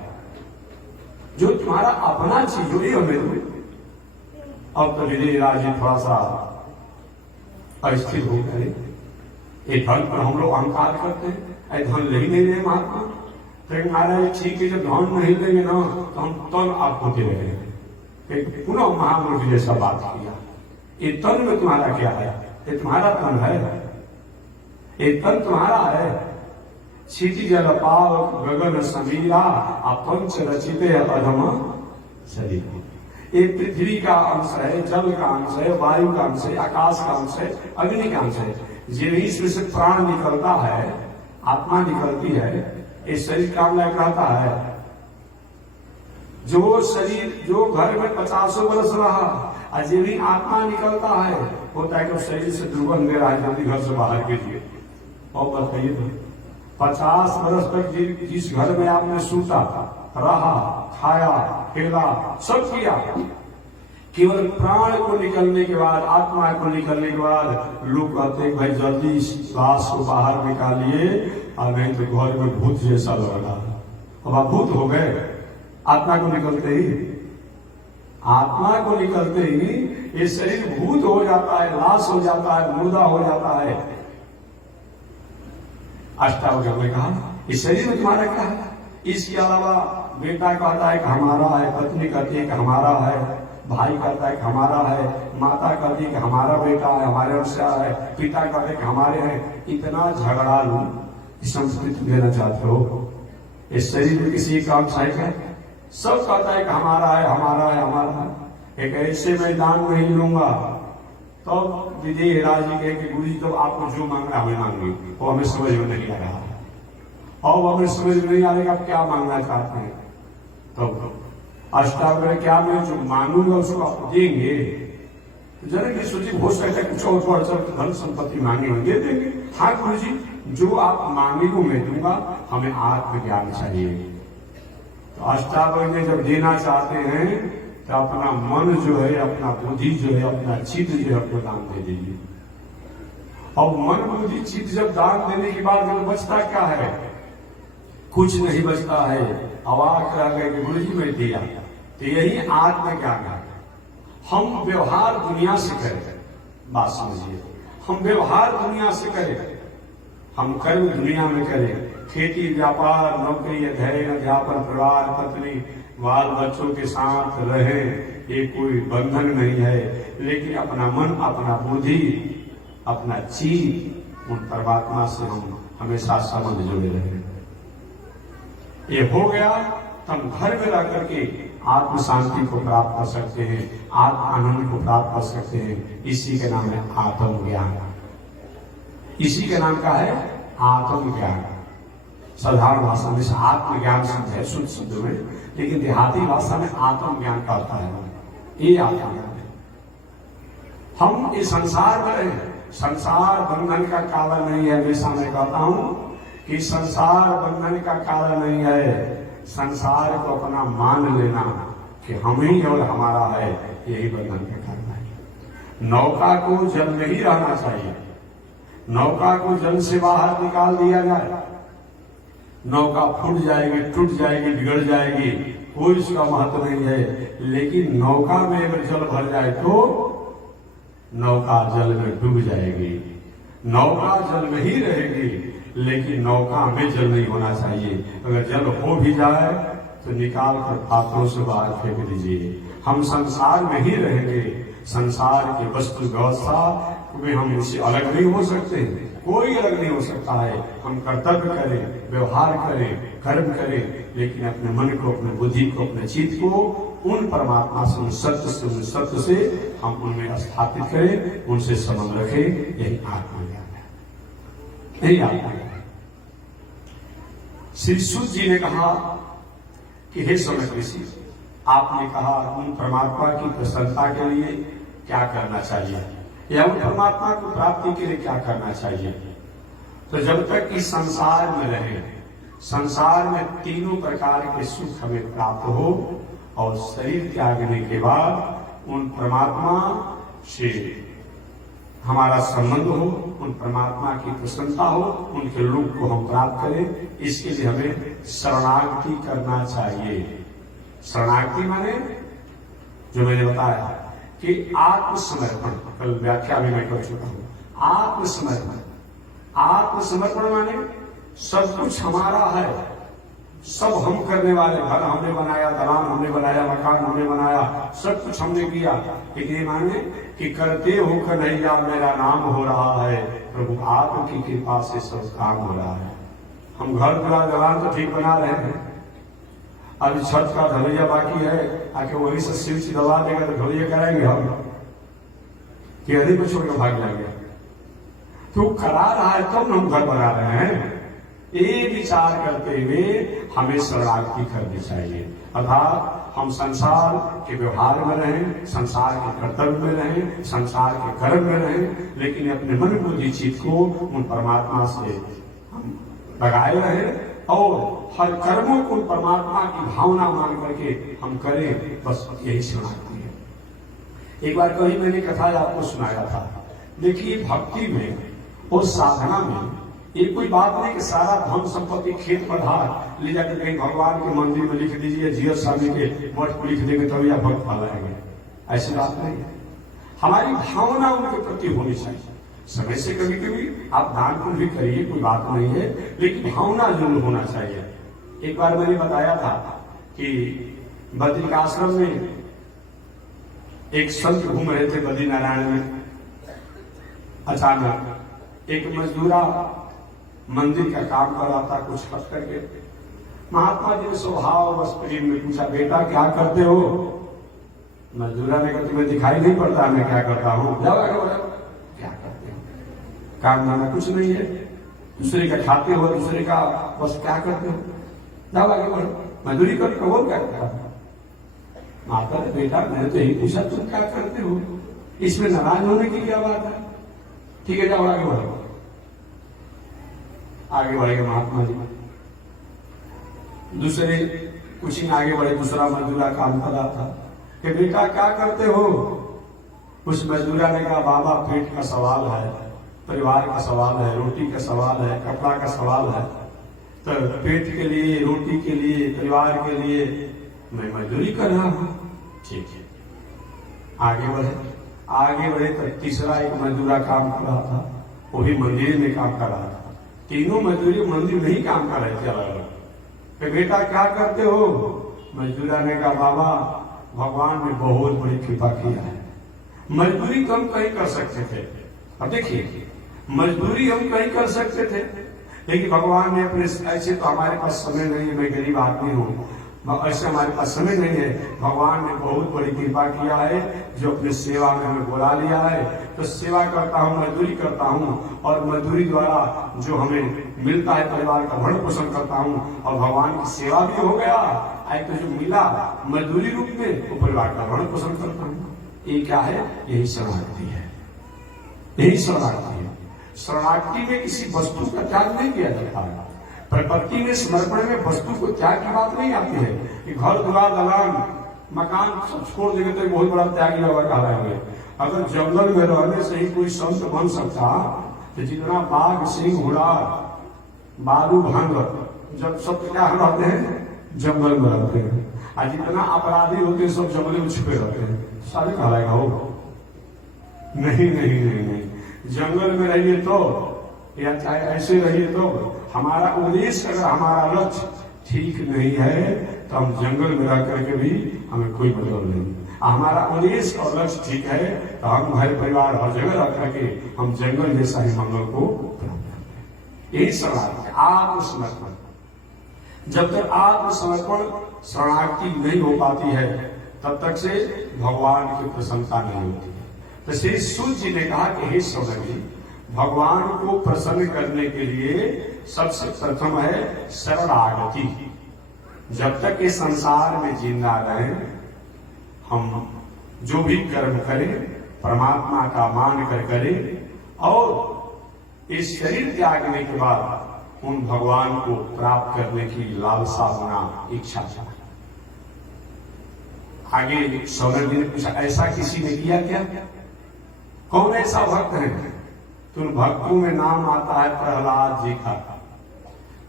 जो तुम्हारा अपना चीज हो, ये हमें दो। अब तो विजय राज जी थोड़ा सा अस्थिर हो गए। ये धन पर हम लोग अहंकार करते हैं, धन ले ही नहीं रहे महात्मा। फिर महाराज ठीक है, जब धन नहीं देंगे ना तो हम तन आपको दे रहे हैं। पुनः महामूर्ख जैसा बात किया, ये तन में तुम्हारा क्या है? ये तुम्हारा तन है, ये तन तुम्हारा है। क्षिति जल पाव गगन समीरा पंच रचिते अधम शरीर। ये पृथ्वी का अंश है, जल का अंश है, वायु का अंश है, आकाश का अंश है, अग्नि का अंश है। जिन्हीं से प्राण निकलता है, आत्मा निकलती है, ये शरीर काम लायक रहता है। जो शरीर जो घर में 50 वर्ष रहा, जिन्हीं आत्मा निकलता है, होता है कि शरीर से दुर्गंध दे रहा है, जल्दी घर से बाहर कीजिए। और बताइए 50 वर्ष तक जिस घर में आपने सूता, रहा, खाया, खेला, सब किया, केवल प्राण को निकलने के बाद, आत्मा को निकलने के बाद लोग कहते हैं भाई जल्दी श्वास को बाहर निकालिए, और नहीं तो घर में भूत जैसा लग रहा है। अब आप भूत हो गए आत्मा को निकलते ही। आत्मा को निकलते ही ये शरीर भूत हो जाता है, लाश हो जाता है, मुर्दा हो जाता है। अष्टावक्र ने कहा इस शरीर में तुम्हारा क्या है? इसके अलावा बेटा कहता है कि हमारा है, पत्नी कहती है कि हमारा है, भाई कहता है कि हमारा है, माता कहती है कि हमारा बेटा है, हमारे अंश है, पिता कहते हैं कि हमारे हैं। इतना झगड़ा लू संस्कृति देना चाहते हो? इस शरीर में किसी का अंश है क्या? सब कहता है कि हमारा है, हमारा है, हमारा है। एक ऐसे मैदान में ही लूंगा तो विदेह राजी कहे कि गुरु जी तो आपको जो मांगना हमें मांगिए, वो हमें समझ में नहीं आ रहा है, और हमें समझ में नहीं आ रहा आप क्या मांगना चाहते हैं। तो अष्टावक्र क्या मैं जो मांगूंगा उसको आप देंगे? जरा की सोचिए, हो सकता है कुछ और धन संपत्ति मांगे होंगे, दे देंगे। हाँ गुरु जी जो आप मांगे वो मैं दूंगा, हमें आत्मज्ञान चाहिए। तो अष्टावक्र जब देना चाहते हैं तो अपना मन जो है, अपना बुद्धि जो है, अपना चित्त जो है अपने दान दे दीजिए। और मन बुद्धि चित्त जब दान देने के बाद जब बचता क्या है? कुछ नहीं बचता है। अवाक रह गए कि गुरु जी मैं दिया। तो यही आत्मज्ञान है। हम व्यवहार दुनिया से करें, बात समझिए, हम व्यवहार दुनिया से करें, हम कर्म दुनिया में करें, खेती, व्यापार, नौकरी, अध्ययन, अध्यापन, परिवार, पत्नी, बाल बच्चों के साथ रहे, ये कोई बंधन नहीं है। लेकिन अपना मन, अपना बुद्धि, अपना चित्त उन परमात्मा से हम हमेशा संबंध जुड़े रहे। ये हो गया तो हम घर में रह करके आत्म शांति को प्राप्त कर सकते हैं, आत्म आनंद को प्राप्त कर सकते हैं। इसी के नाम है आत्मज्ञान। इसी के नाम का है आत्मज्ञान। साधारण भाषा में आत्मज्ञान शब्द है शुद्ध शब्द में, लेकिन देहाती भाषा में आत्मज्ञान का अर्थ है ये आत्मज्ञान है। हम इस संसार में रहे, संसार बंधन का कारण नहीं है। हमेशा मैं कहता हूं कि संसार बंधन का कारण नहीं है। संसार को अपना मान लेना कि हम ही और हमारा है, यही बंधन का कारण है। नौका को जल में ही रहना चाहिए। नौका को जल से बाहर निकाल दिया जाए, नौका फूट जाएगी, टूट जाएगी, बिगड़ जाएगी, कोई उसका महत्व नहीं है। लेकिन नौका में अगर जल भर जाए तो नौका जल में डूब जाएगी। नौका जल में ही रहेगी, लेकिन नौका में जल नहीं होना चाहिए। अगर जल हो भी जाए तो निकाल कर पात्रों से बाहर फेंक दीजिए। हम संसार में ही रहेंगे। संसार की वस्तु व्यवस्था में हम उससे अलग नहीं हो सकते, कोई अलग नहीं हो सकता है। हम कर्तव्य करें, व्यवहार करें, कर्म करें, लेकिन अपने मन को, अपने बुद्धि को, अपने चित्त को उन परमात्मा से, उन सत्य से हम उनमें स्थापित करें, उनसे संबंध रखें। यही आत्मज्ञान है, यही आत्मज्ञान। श्री सूत जी ने कहा कि हे समय ऋषि, आपने कहा उन परमात्मा की प्रसन्नता के लिए क्या करना चाहिए, या उन परमात्मा को प्राप्ति के लिए क्या करना चाहिए। तो जब तक इस संसार में रहे, संसार में तीनों प्रकार के सुख हमें प्राप्त हो, और शरीर त्यागने के बाद उन परमात्मा से हमारा संबंध हो, उन परमात्मा की प्रसन्नता हो, उनके रूप को हम प्राप्त करें, इसके लिए हमें शरणागति करना चाहिए। शरणागति माने जो मैंने बताया कि आत्मसमर्पण, कल व्याख्या भी मैं कर चुका हूं। आत्मसमर्पण, आत्मसमर्पण माने सब कुछ हमारा है, सब हम करने वाले। घर हमने बनाया, दलान हमने बनाया, मकान हमने बनाया, सब कुछ हमने किया। लेकिन ये माने कि करते हो कन्हैया मेरा नाम हो रहा है, प्रभु आपकी कृपा से सब काम हो रहा है। हम घर पूरा दलान तो ठीक बना रहे हैं, अभी छत का ढलैया बाकी है, आके वही से स्विच दबा देगा तो ढलैया कराएंगे हम कि अधिक को छोड़कर भाग जाएंगे। तो करा रहा है तब हम घर बना रहे हैं। ये विचार करते हुए हमें शरणागति करनी चाहिए। अर्थात हम संसार के व्यवहार में रहें, संसार के कर्तव्य में रहें, संसार के कर्म में रहें, लेकिन अपने मन बुद्धि चित्त को उन परमात्मा से हम लगाए रहे और हर कर्मों को परमात्मा की भावना मान करके हम करें, बस यही शरणागति है। एक बार कहीं मैंने कथा आपको सुनाया था। देखिए, भक्ति में और साधना में ये कोई बात नहीं कि सारा धन संपत्ति खेत पधार ले जाकर कहीं भगवान के मंदिर में लिख दीजिए, जीएस स्वामी के मठ को लिख देंगे तभी आप भक्त पालाएंगे। ऐसी बात नहीं है। हमारी भावना उनके प्रति होनी चाहिए। समय से कभी कभी आप दान पुण्य भी करिए, कोई बात नहीं है, लेकिन भावना जरूर होना चाहिए। एक बार मैंने बताया था कि बद्रिकाश्रम में एक संत घूम रहे थे बद्रीनारायण में। अचानक एक मजदूरा मंदिर का काम कर रहा था, कुछ खर्च करके। महात्मा जी ने स्वभाव बस प्रेम में पूछा, बेटा क्या करते हो? मजदूरा ने कहा, तुम्हें दिखाई नहीं पड़ता मैं क्या करता हूँ? जाओ आगे बढ़ो। क्या करते हो? काम नाना कुछ नहीं है, दूसरे का खाते हो, दूसरे का बस क्या करते हो? जाओ आगे बढ़ो। मजदूरी करके वो क्या करता है? माता ने, बेटा मैंने तो यही पूछा तुम क्या करते हो, इसमें नाराज होने की क्या बात है? ठीक है, जाओ आगे बढ़ो। आगे बढ़ेगा महात्मा जी। दूसरे कुछ ही आगे बढ़े, दूसरा मजदूरा काम कर रहा था कि बेटा क्या करते हो? उस मजदूरा ने कहा, बाबा पेट का सवाल है, परिवार का सवाल है, रोटी का सवाल है, कपड़ा का सवाल है, तो पेट के लिए, रोटी के लिए, परिवार के लिए मैं मजदूरी कर रहा हूं। ठीक है, आगे बढ़े तो तीसरा एक मजदूरा काम कर रहा था, वो भी मंदिर में काम कर रहा था। तीनों मजदूरी मंदिर में ही काम कर रहे थे अलग अलग। बेटा क्या करते हो? मजदूरा ने कहा, बाबा भगवान ने बहुत बड़ी कृपा किया है, मजदूरी तो हम कहीं कर सकते थे। अब देखिए, मजदूरी हम कहीं कर सकते थे, लेकिन भगवान ने अपने, ऐसे तो हमारे पास समय नहीं है, मैं गरीब आदमी हूँ, ऐसे हमारे पास समय नहीं है, भगवान ने बहुत बड़ी कृपा किया है जो अपने सेवा में हमें बुला लिया है। तो सेवा करता हूँ, मजदूरी करता हूँ, और मजदूरी द्वारा जो हमें मिलता है परिवार का भरण पोषण करता हूँ, और भगवान की सेवा भी हो गया। एक तो जो मिला मजदूरी रूप में, वो परिवार का भरण पोषण करता हूँ। ये क्या है? यही शरणागति है, यही शरणागति है। शरणागति में किसी वस्तु का त्याग नहीं किया जाता है। प्रकृति में समर्पण में वस्तु को त्याग की बात नहीं आती है कि घर द्वार दलान मकान सब छोड़ देंगे तो बहुत बड़ा त्यागी बाबा कहलाएंगे। अगर जंगल में रहने से ही कोई संत बन सकता, तो जितना बाघ, सिंह, घोड़ा, बालू, भांग, जब सब क्या रहते हैं? जंगल में रहते हैं। और जितना अपराधी होते हैं सब जंगल में छुपे रहते हैं, सारे कहलाएगा हो? नहीं नहीं नहीं नहीं, जंगल में रहिए तो, या चाहे ऐसे रहिए तो, हमारा उद्देश्य अगर हमारा लक्ष्य ठीक नहीं है तो हम जंगल में रह करके भी हमें कोई मतलब नहीं। हमारा उद्देश्य और लक्ष्य ठीक है तो हम घर परिवार हर जगह रह करके हम जंगल जैसा ही मंगल को प्राप्त करते हैं। यही सवाल है आत्मसमर्पण। जब तक आत्मसमर्पण शरणागति नहीं हो पाती है, तब तक से भगवान की प्रसन्नता नहीं होती है। तो श्री सूत जी ने कहा कि हे सौनकी, भगवान को प्रसन्न करने के लिए सबसे प्रथम है शरणागति। जब तक इस संसार में जिंदा रहें, हम जो भी कर्म करें परमात्मा का मान कर करें, और इस शरीर त्यागने के बाद उन भगवान को प्राप्त करने की लालसा होना, इच्छा चाहिए। आगे सौनक जी ने पूछा, ऐसा किसी ने किया क्या? कौन ऐसा भक्त है? तो उन भक्तों में नाम आता है प्रहलाद जी का।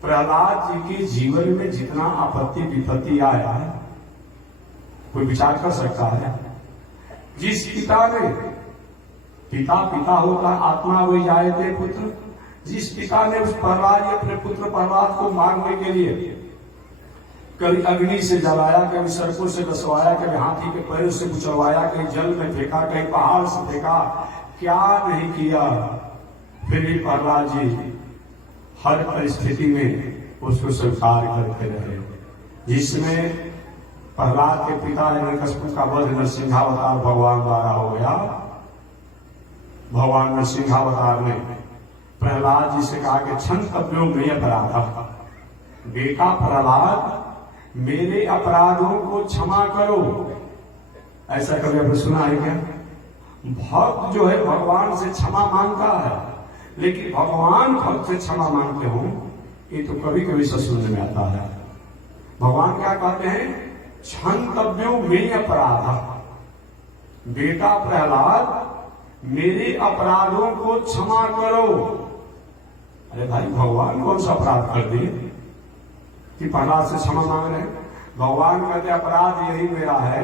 प्रहलाद जी के जीवन में जितना आपत्ति विपत्ति आया है, कोई विचार कर सकता है? जिस पिता ने, पिता होता आत्मा वही जाए थे पुत्र, जिस पिता ने उस प्रहलाद अपने पुत्र प्रहलाद को मारने के लिए कभी अग्नि से जलाया, कभी सड़कों से बसवाया, कभी हाथी के पैरों से कुचलवाया, कहीं जल में फेंका, कहीं पहाड़ से फेंका, क्या नहीं किया, फिर भी प्रहलाद जी हर परिस्थिति में उसको स्वीकार करते रहे। जिसमें प्रहलाद के पिता हिरण्यकश्यप का वध नरसिंहावतार भगवान द्वारा हो गया। भगवान नरसिंहावतार ने प्रहलाद जी से कहा कि क्षण अपने में अपराध, बेटा प्रहलाद मेरे अपराधों को क्षमा करो। ऐसा कभी आपने सुना है क्या? भक्त जो है भगवान से क्षमा मांगता है, लेकिन भगवान भक्त से क्षमा मांगते हो ये तो कभी कभी सुनने में आता है। भगवान क्या कहते हैं, क्षंतव्यो में अपराध, बेटा प्रहलाद मेरे अपराधों को क्षमा करो। अरे भाई, भगवान कौन सा अपराध कर दिए कि प्रहलाद से क्षमा मांग रहे हैं? भगवान कहते अपराध यही मेरा है,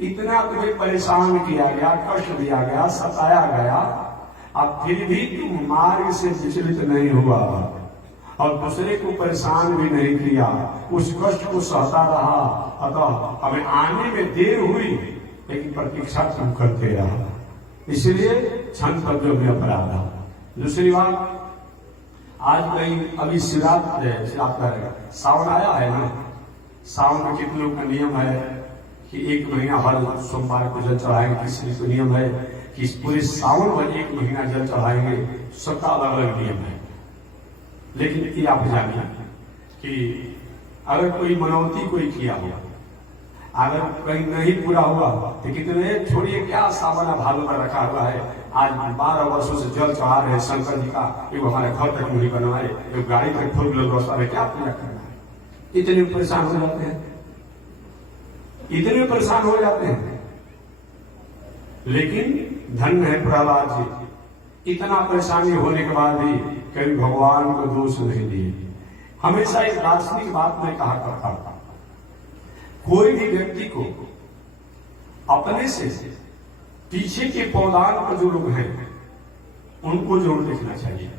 इतना तुम्हें परेशान किया गया, कष्ट दिया गया, सताया गया, अब फिर भी तुम मार्ग से विचलित नहीं हुआ और दूसरे को परेशान भी नहीं किया, उस कष्ट को सहता रहा। अतः हमें आने में देर हुई लेकिन प्रतीक्षा तुम करते रहा, इसलिए क्षंतव्यो में अपराध। दूसरी बात, आज कहीं अभी शिवरात्रि सावन आया है ना, सावन में कितने लोग का नियम है कि एक महीना हर सोमवार को जल चढ़ाएंगे, किसी को नियम है कि पूरे सावन भर एक महीना जल चढ़ाएंगे, सबका अलग अलग नियम है। लेकिन ये आप जानिए कि अगर कोई मनौती कोई किया हो, अगर कहीं नहीं पूरा हुआ तो कितने छोड़िए, क्या सावन भादों में रखा हुआ है, आज 12 वर्षों से जल चढ़ा रहे शंकर जी का, एगो हमारे घर तक नहीं बनवाए, एगो गाड़ी तक फोर व्हीलर व्यवस्था में, क्या पूजा करना है? इतने परेशान हो जाते हैं, इतने परेशान हो जाते हैं। लेकिन धन्य है प्रहलाद जी, इतना परेशानी होने के बाद भी कभी भगवान को दोष नहीं दिए। हमेशा एक दार्शनिक बात में कहा करता था, कोई भी व्यक्ति को अपने से पीछे के पौधान पर जो लोग हैं उनको जरूर देखना चाहिए।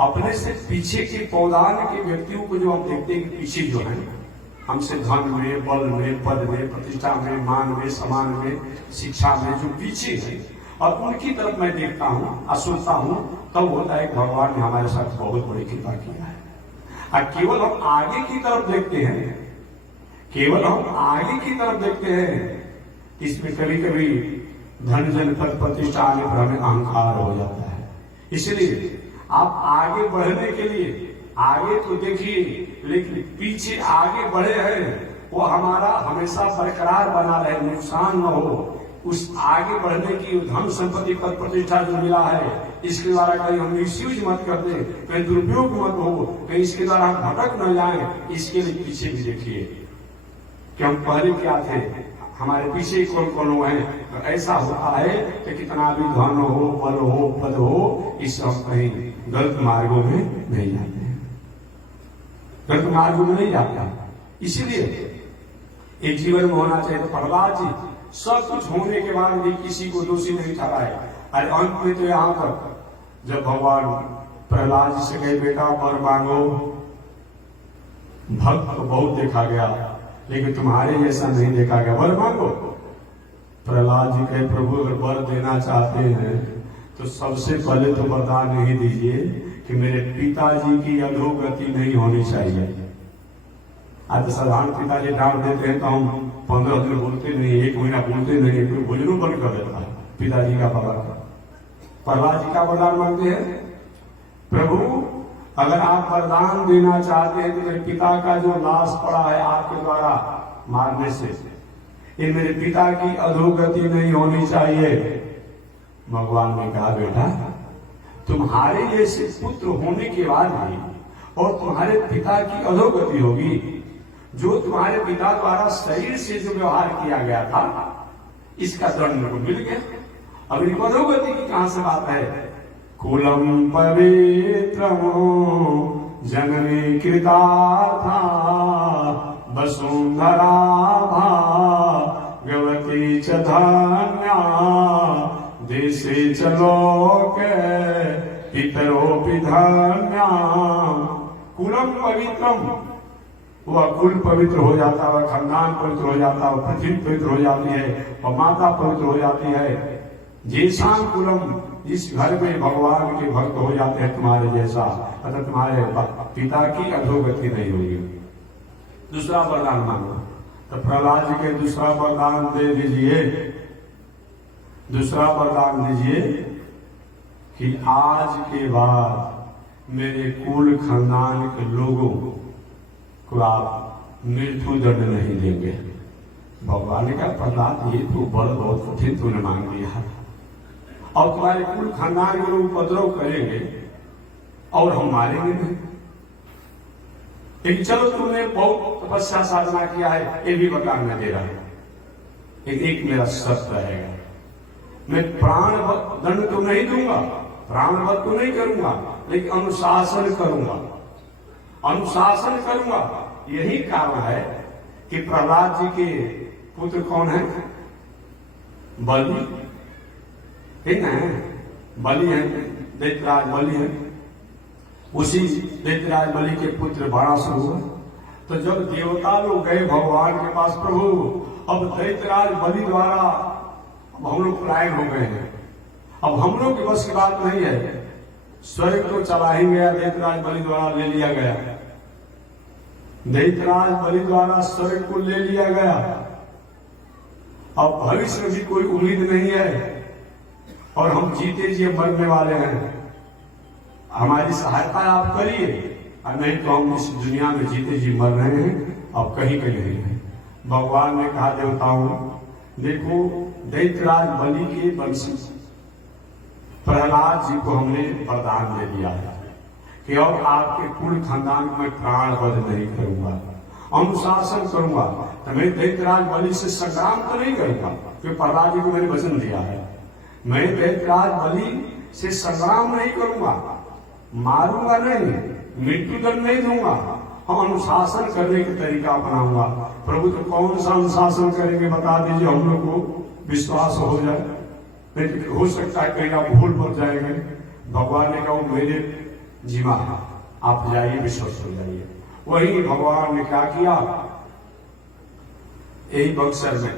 अपने से पीछे के पौधान के व्यक्तियों को जो हम देखते हैं, पीछे जो है हमसे धन में, बल में, पद में, प्रतिष्ठा में, मान में, सम्मान में, शिक्षा में जो पीछे है, और उनकी तरफ मैं देखता हूं और सुनता हूं, तब होता है कि भगवान ने हमारे साथ बहुत बड़ी कृपा किया है। और केवल हम आगे की तरफ देखते हैं, केवल हम आगे की तरफ देखते हैं, इसमें कभी कभी धन जन पद प्रतिष्ठा आने पर हमें अहंकार हो जाता है। इसलिए आप आगे बढ़ने के लिए आगे तो देखिए, लेकिन पीछे आगे बढ़े हैं वो हमारा हमेशा बरकरार बना रहे, नुकसान न हो। उस आगे बढ़ने की धन संपत्ति पद प्रतिष्ठा जो मिला है, इसके द्वारा कहीं हम मिसयूज मत कर दे, कहीं दुरुपयोग मत हो, कहीं इसके द्वारा हम भटक न जाए, इसके लिए पीछे भी देखिए कि हम पहले क्या थे, हमारे पीछे कौन कौन लोग हैं। तो ऐसा होता है कि कितना भी धन हो, बल हो, पद हो, इस हम कहीं गलत मार्गों में नहीं जाते हैं, गलत मार्गों में नहीं जाता। इसीलिए एक जीवन में होना चाहिए। तो प्रहलाद जी सब कुछ होने के बाद भी किसी को दोषी नहीं ठहराए। और अंत में तो यहाँ पर जब भगवान प्रहलाद जी से कहे बेटा वर मांगो, भक्त तो बहुत देखा गया लेकिन तुम्हारे जैसा नहीं देखा गया, वर मांगो। प्रहलाद जी कहे प्रभु अगर वर देना चाहते हैं तो सबसे पहले तो वरदान नहीं दीजिए कि मेरे पिताजी की अधोगति नहीं होनी चाहिए। आज साधारण पिताजी डांट देते हैं तो हम 15 दिन बोलते नहीं, 1 महीना बोलते नहीं, कोई भोजनों बंद कर देता है पिताजी का बाबा का। प्रहलाद जी का वरदान मांगते हैं, प्रभु अगर आप वरदान देना चाहते हैं तो मेरे पिता का जो लाश पड़ा है आपके द्वारा मारने से, ये मेरे पिता की अधोगति नहीं होनी चाहिए। भगवान ने कहा बेटा तुम्हारे जैसे पुत्र होने के बाद भी और तुम्हारे पिता की अधोगति होगी, जो तुम्हारे पिता द्वारा शरीर से जो व्यवहार किया गया था इसका दंड को मिल गया। अब इनको अधोगति की कहां से बात है? कुलम पवित्रमो जननी कृतार्था वसुंधरा भागवती च धन्या देशे च लोके पितरोपि धन्या। कुलम पवित्रम, वह कुल पवित्र हो जाता है, खानदान पवित्र हो जाता है, पृथ्वी पवित्र हो जाती है और माता पवित्र हो जाती है। जैसा कुलम, इस घर में भगवान के भक्त हो जाते हैं तुम्हारे जैसा, अतः तुम्हारे पिता की अधोगति नहीं होगी। दूसरा वरदान मांगो। तो प्रहलाद जी के दूसरा वरदान दे दीजिए, दूसरा वरदान दीजिए कि आज के बाद मेरे कुल खानदान के लोगों को आप मृत्यु दंड नहीं देंगे। भगवान ने कहा प्रहलाद ये तो बड़ बहुत कठिन तूने मांग लिया, और तुम्हारे कुल खानदान के लोग उपद्रव करेंगे और हम मारेंगे नहीं। लेकिन चलो तुमने बहुत तपस्या साधना किया है, ये भी वरदान मैं दे रहा हूं। एक मेरा शर्त रहेगा, मैं प्राण दंड तो नहीं दूंगा, प्राणवध तो नहीं करूंगा, लेकिन अनुशासन करूंगा, अनुशासन करूंगा। यही कारण है कि प्रहलाद जी के पुत्र कौन है? बलि है ना, बलि है, दैत्यराज बलि है। उसी दैत्यराज बलि के पुत्र बाणासुर हुआ। तो जब देवता लोग गए भगवान के पास, प्रभु अब दैत्यराज बलि द्वारा अब हम लोग पलायन हो गए हैं, अब हम लोग के बस की बात नहीं है, स्वर्ग तो चला ही गया, दैत्यराज बलि द्वारा ले लिया गया, दैत्यराज बलि द्वारा स्वर्ग को ले लिया गया। अब भविष्य में भी कोई उम्मीद नहीं है और हम जीते जी मरने वाले हैं, हमारी सहायता आप करिए, और नहीं तो हम इस दुनिया में जीते जी मर रहे हैं, अब कहीं कहीं नहीं है। भगवान ने कहा देवताओं, देखो दैत्यराज बलि के वंशी प्रहलाद जी को हमने वरदान दे दिया है कि और आपके पूर्ण खानदान में प्राण वध नहीं करूंगा, अनुशासन करूंगा। तो मैं दैत्यराज बलि से संग्राम तो नहीं करूंगा, क्योंकि प्रहलाद जी को मैंने वचन दिया है, मैं दैत्यराज बलि से संग्राम नहीं करूंगा, मारूंगा नहीं, मृत्यु दंड नहीं दूंगा, हम अनुशासन करने के तरीका अपनाऊंगा। प्रभु तो कौन सा अनुशासन करेंगे बता दीजिए, हम लोग को विश्वास हो जाए, नहीं हो सकता है कहीं आप भूल पड़ जाएंगे। भगवान ने कहा मेरे जीवा है, आप जाइए विश्वास हो जाइए। वही भगवान ने क्या किया, यही बक्सर में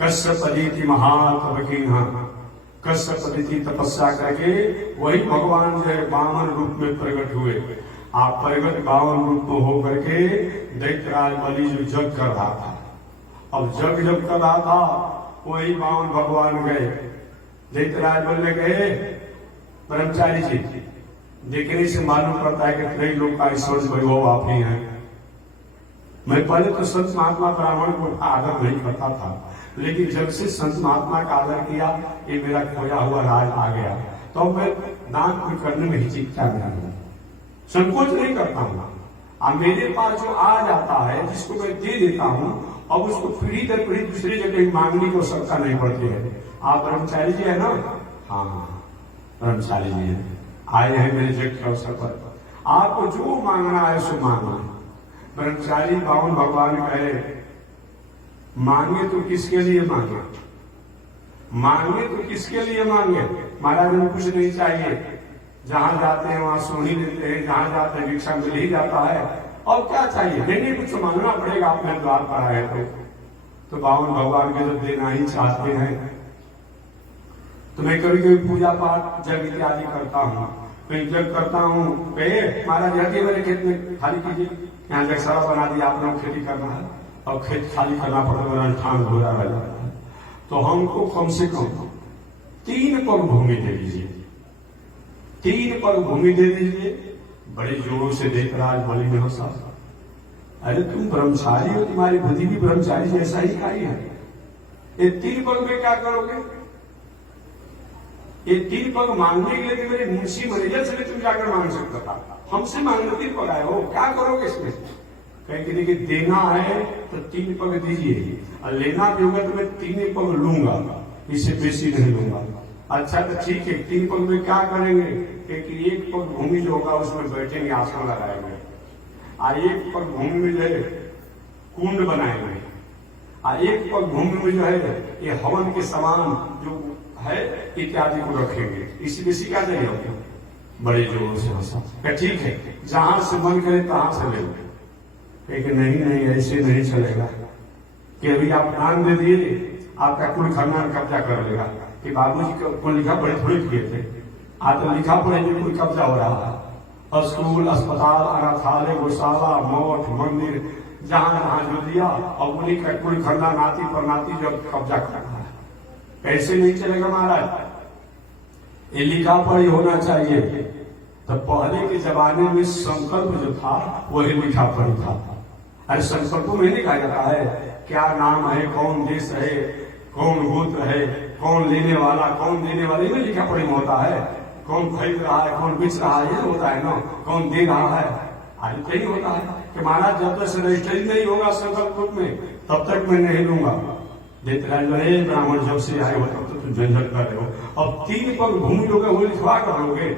कश्यप अदिति महातप की कश्यप अदिति तपस्या करके वही भगवान जो है वामन रूप में प्रकट हुए। आप प्रगट वामन रूप में होकर के दैत्यराज बलि जो जग कर रहा था, अब जग जब कर रहा था वही वामन भगवान गए, दैत्यराज बलि गए, ब्रह्मचारी जी देखने से मालूम पड़ता है कि कई लोग का ईश्वर वैभव आप ही हैं। मैं पहले तो संत महात्मा ब्राह्मण को आदर नहीं करता था, लेकिन जब से संत महात्मा का आदर किया, ये मेरा खोया हुआ राज आ गया, तो मैं दान भी करने में हिचकिचा नहीं हूं, संकोच नहीं करता हूं। अब मेरे पास जो आ जाता है, जिसको मैं दे देता हूं, अब उसको पीढ़ी दर पीढ़ी दूसरी जगह मांगने की आवश्यकता नहीं पड़ती है। आप ब्रह्मचारी जी है ना? हाँ ब्रह्मचारी जी है, आए हैं मेरे जग के अवसर पर, आपको जो मांगना है सो मांगना। ब्रह्मचारी बावन भगवान कहे मांगे तो किसके लिए मांगे, मांगे तो किसके लिए मांगे? महाराज हमें कुछ नहीं चाहिए, जहां जाते हैं वहां सोनी देते हैं, जहां जाते हैं भिक्षा मिल ही जाता है, और क्या चाहिए? नहीं कुछ तो मांगना पड़ेगा, आपने द्वार पर आए तो बावन भगवान के जब देना ही चाहते हैं। तो मैं कभी कभी पूजा पाठ जग इत्यादि करता हूँ, मैं जग करता हूँ, महाराज जाके मेरे खेत में खाली कीजिए, यहाँ जग सारा बना दिया, आपने खेती करना है और खेत खाली करना पड़ता है, मेरा ठान घोरा रह जाता है। तो हमको कम से कम 3 पग भूमि दे दीजिए, 3 पग भूमि दे दीजिए। बड़े जोरों से दैत्यराज बलि ने हंसा, अरे तुम ब्रह्मचारी हो, तुम्हारी बुद्धि भी ब्रह्मचारी जैसा ही आई है, ये 3 पग में क्या करोगे? ये 3 पग मांगने के लिए मेरे मुंशी मैनेजर से तुम जाकर मांग सकता था, हमसे मांगने 3 पग आए हो, क्या करोगे इसमें? कहेंगे देखिए देना है तो 3 पग दीजिए, और लेना भी होगा तो मैं 3 पग लूंगा, इससे बेसी नहीं लूंगा। अच्छा तो ठीक है, 3 पग में क्या करेंगे? कि 1 पग भूमि जो होगा उसमें बैठेंगे, आसन लगाएंगे, और 1 पग भूमि में जो है कुंड बनाएंगे, और 1 पग भूमि में जो है ये हवन के समान जो है इत्यादि को रखेंगे, इसी बेसी क्या नहीं होगा। बड़े जोरों से हंसा, ठीक है जहां से मन करे तहां से ले लो। नहीं ऐसे नहीं चलेगा कि अभी आप दान दे दिए, आपका कुल खानदान कब्जा कर लेगा कि बाबूजी को लिखा पढ़े थोड़े किए थे, आज तो लिखा पढ़े जो कोई कब्जा हो रहा है। स्कूल, अस्पताल, अनाथालय, गौशाला, मठ, मंदिर, जहां जहां जो दिया, और उन्हीं का कुल खानदान नाती पर नाती जब कब्जा कर रहा है, ऐसे नहीं चलेगा महाराज। ये लिखा पढ़ी होना चाहिए। तो पहले के जमाने में संकल्प जो था वही लिखा पढ़ी था। अरे संकल्पों में नहीं कहा जाता है क्या नाम है, कौन देश है, कौन गोत्र है, कौन लेने वाला, कौन देने वाले में लिखा पढ़ी में होता है। कौन खरीद रहा है, कौन बेच रहा है, ये होता है ना, कौन दे रहा है। आज यही होता है कि महाराज जब तक रजिस्ट्री नहीं होगा संकल्प रूप में तब तक मैं नहीं लूंगा। दैत्यराज ब्राह्मण जब से आए हो तब तो तुम झंझट कर रहे हो, अब 3 पग भूमि लोगे वो लिखवा कर लोगे।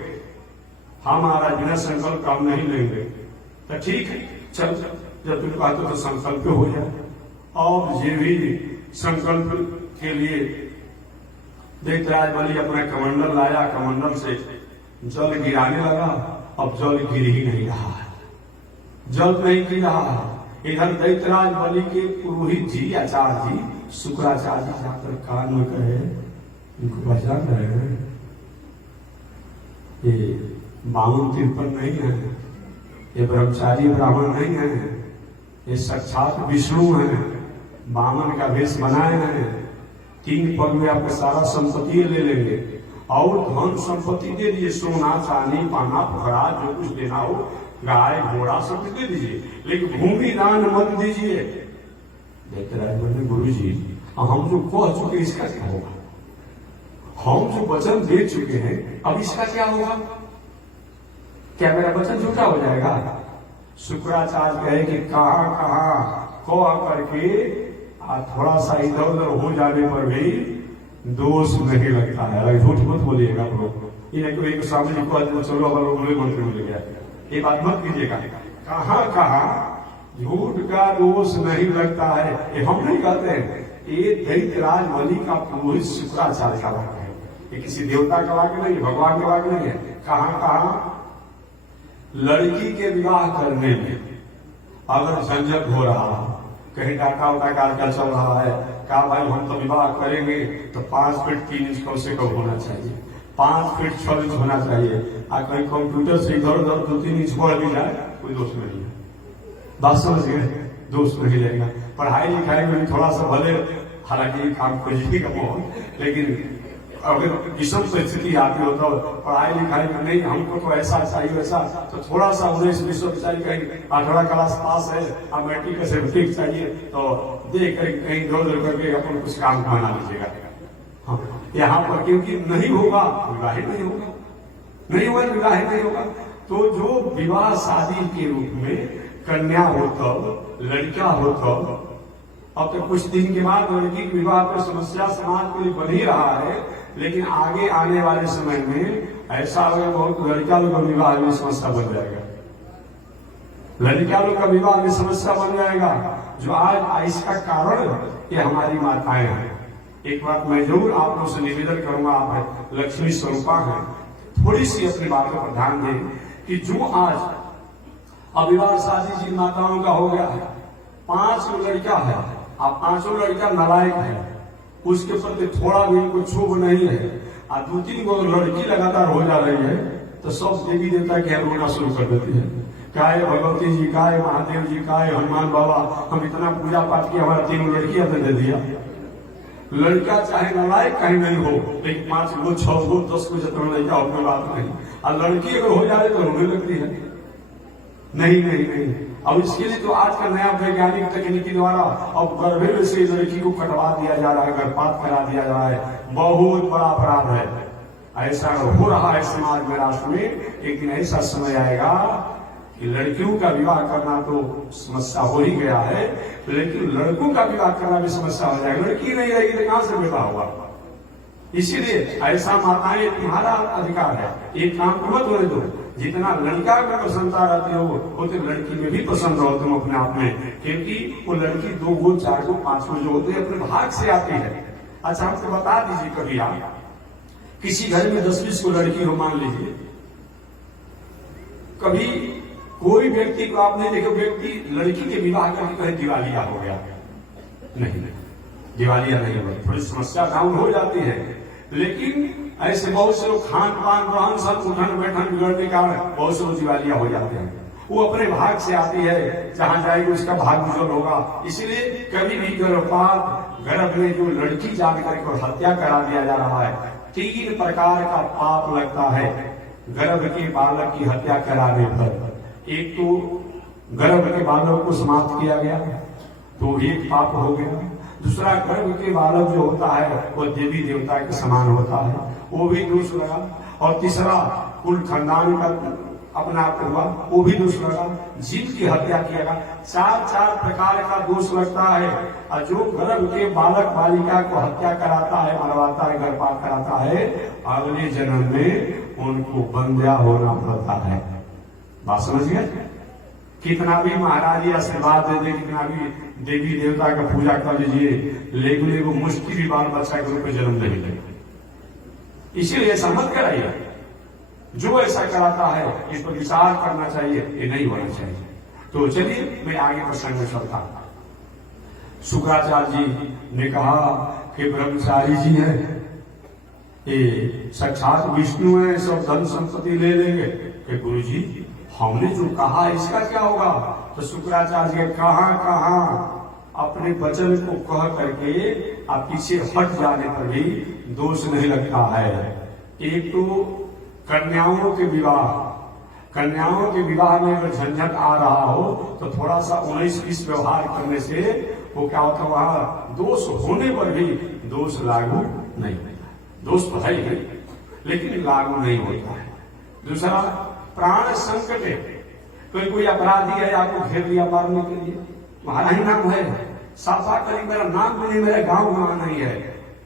हाँ महाराज बिना संकल्प काम नहीं लेंगे। तो ठीक है चल, जब तुम कहते तो संकल्प हो जाए। और ये भी संकल्प के लिए दैत्यराज बलि अपना कमंडल लाया, कमंडल से जल गिराने लगा। अब जल गिर ही नहीं रहा है, जल नहीं गिर रहा है। इधर दैत्यराज बलि के पुरोहित जी आचार्य जी शुक्राचार्य जी जाकर कान में कहे, इनको पहचान रहे हैं, ये बामन तिरपन नहीं है, ये ब्रह्मचारी ब्राह्मण नहीं है, ये साक्षात विष्णु है, बामन का वेश बनाए हैं। 3 पग में आपका सारा संपत्ति ले लेंगे और धन संपत्ति दे दीजिए, सोना चांदी पाना फरा जो कुछ देना हो, गाय घोड़ा सब दे दीजिए, लेकिन भूमि दान मत दीजिए। दैत्यराज बोले गुरु जी हम जो कह चुके इसका क्या होगा, हम जो वचन दे चुके हैं अब इसका क्या होगा, क्या मेरा वचन झूठा हो जाएगा। शुक्राचार्य कहे कि कहां कहां कह करके थोड़ा सा इधर उधर हो जाने पर भी दोष नहीं लगता है। अगर झूठ मत बोलिएगा लोग, इन्हें एक सामने को चलो अगर लोग मंत्री मिल गया, ये बात मत कीजिएगा। कहां कहां झूठ का दोष नहीं लगता है, ये हम नहीं कहते हैं, ये दैत्यराज बलि का पुरोहित शुक्राचार्य का वाक्य है, ये किसी देवता का वाक्य नहीं, भगवान का वाक्य नहीं है। कहां कहां लड़की के विवाह करने में अगर झंझट हो रहा है, कहीं डाका उटा का चल रहा है, कहा भाई हम तो विवाह करेंगे तो 5 फीट 3 इंच कम से कम होना चाहिए, 5 फीट 6 इंच होना चाहिए। कहीं कंप्यूटर से इधर उधर 2-3 इंच बढ़ भी जाए कोई दोष नहीं है, बात समझ गए, दोष नहीं लगेगा। पढ़ाई लिखाई में थोड़ा सा भले हालांकि काम खोजिएगा बहुत, लेकिन अगर विषम परिस्थिति आती हो तो पढ़ाई लिखाई में नहीं, हमको तो ऐसा चाहिए वैसा, तो थोड़ा सा 19-20 चाहिए, कहीं 8वां क्लास पास है और मैट्रिक का सर्टिफिकेट चाहिए तो देख कर कहीं इधर करके अपन कुछ काम बना लीजिएगा। हाँ, यहाँ पर क्योंकि नहीं होगा विवाह नहीं होगा, नहीं होगा विवाह नहीं होगा। तो जो विवाह शादी के रूप में कन्या हो तब, लड़का हो तब, अब तो कुछ दिन के बाद लड़की के विवाह पर समस्या समाज के लिए बन ही रहा है, लेकिन आगे आने वाले समय में ऐसा होगा बहुत लड़का लोग का विवाह में समस्या बन जाएगा, लड़का लोग का विवाह में समस्या बन जाएगा। जो आज इसका कारण ये हमारी माताएं हैं। एक बात मैं जरूर आप लोगों से निवेदन करूंगा, आप लक्ष्मी स्वरूपा हैं, थोड़ी सी अपनी बातों पर ध्यान दें कि जो आज अविवाह शादी जिन माताओं का हो गया है, 5 लड़का है, अब 5 लड़का नालायक है, उसके प्रति थोड़ा भी इनको क्षोभ नहीं है, और 2-3 गो लड़की लगातार हो जा रही है तो सब देवी देवता के रोना शुरू कर देती है। काय भगवती जी, काय महादेव जी, काय हनुमान बाबा, हम इतना पूजा पाठ किया, हमारा 3 लड़कियां दे दिया। लड़का चाहे नालायक कहीं नहीं हो, लेकिन 5 गो 6 गो 10 गो जितना लड़का हो कोई बात नहीं, और लड़की अगर हो जाए तो रोने लगती है। नहीं नहीं नहीं, अब इसके लिए तो आज का नया वैज्ञानिक तकनीकी द्वारा अब गर्भे में से लड़की को कटवा दिया जा रहा है, गर्भपात करा दिया जा रहा है, बहुत बड़ा अपराध है। ऐसा हो रहा है समाज में, राष्ट्र में। एक दिन ऐसा समय आएगा कि लड़कियों का विवाह करना तो समस्या हो ही गया है, लेकिन लड़कों का विवाह करना भी समस्या हो जाएगा। लड़की नहीं रहेगी तो कहां से विवाह होगा। इसीलिए ऐसा माताएं तुम्हारा अधिकार है, एक काम को मत होने दो, जितना लड़का में प्रसन्नता रहती हो वो तो लड़की में भी पसंद रहो तुम अपने आप में, क्योंकि वो लड़की 2 गो 4 गो 5 गो जो होते हैं अपने भाग से आती है। अच्छा हमको बता दीजिए, कभी आप किसी घर में 10-20 को लड़की हो, मान लीजिए, कभी कोई व्यक्ति को आपने देखो व्यक्ति लड़की के विवाह करके कहे दिवालिया हो गया, नहीं दिवालिया नहीं हुआ, थोड़ी समस्या डाउन हो जाती है, लेकिन ऐसे बहुत से लोग खान पान रहन सहन उठन बैठन बिगड़ने का बहुत से लोग दिवालिया हो जाते हैं। वो अपने भाग से आती है, जहां जाएगी उसका भाग उज्जवल होगा। इसलिए कभी भी गर्भपात, गर्भ में जो लड़की जान करके हत्या करा दिया जा रहा है, 3 प्रकार का पाप लगता है गर्भ के बालक की हत्या कराने पर। एक तो गर्भ के बालक को समाप्त किया गया तो एक पाप हो गया, दूसरा गर्भ के बालक जो होता है वो देवी देवता के समान होता है, वो भी दोष लगा, और तीसरा कुल खानदान का अपना आप हुआ, वो भी दोष लगा। जीव की हत्या किया, चार प्रकार का दोष लगता है। और जो गर्भ के बालक बालिका को हत्या कराता है, मरवाता है, गर्भपात कराता है, अगले जन्म में उनको बंध्या होना पड़ता है। बात समझिए? कितना भी महाराज जी आशीर्वाद दे दे, कितना भी देवी देवता का पूजा कर लीजिए, लेकिन वो मुश्किल भी बाल बच्चा के रूप में जन्म नहीं लेगा। इसीलिए ऐसा मत कराइए। जो ऐसा कराता है इस पर विचार करना चाहिए, ये नहीं होना चाहिए। तो चलिए मैं आगे प्रसंग में चलता हूं। शुक्राचार्य जी ने कहा कि ब्रह्मचारी जी हैं, ये साक्षात विष्णु है, सब धन संपत्ति ले लेंगे। कि गुरु जी हमने जो कहा इसका क्या होगा? तो शुक्राचार्य कहां अपने वचन को कह करके आप पीछे हट जाने पर भी दोष नहीं लगता है। एक तो कन्याओं के विवाह में अगर झंझट आ रहा हो तो थोड़ा सा 19-20 व्यवहार करने से वो क्या होता है, वहां दोष होने पर भी दोष लागू नहीं होता। दोष तो है ही लेकिन लागू नहीं होता है। दूसरा, प्राण संकट है। कोई अपराधी है, आपको घेर लिया मारने के लिए, तुम्हारा ही नाम है, साफा करी मेरा नाम भी नहीं, मेरा गांव वहां नहीं है।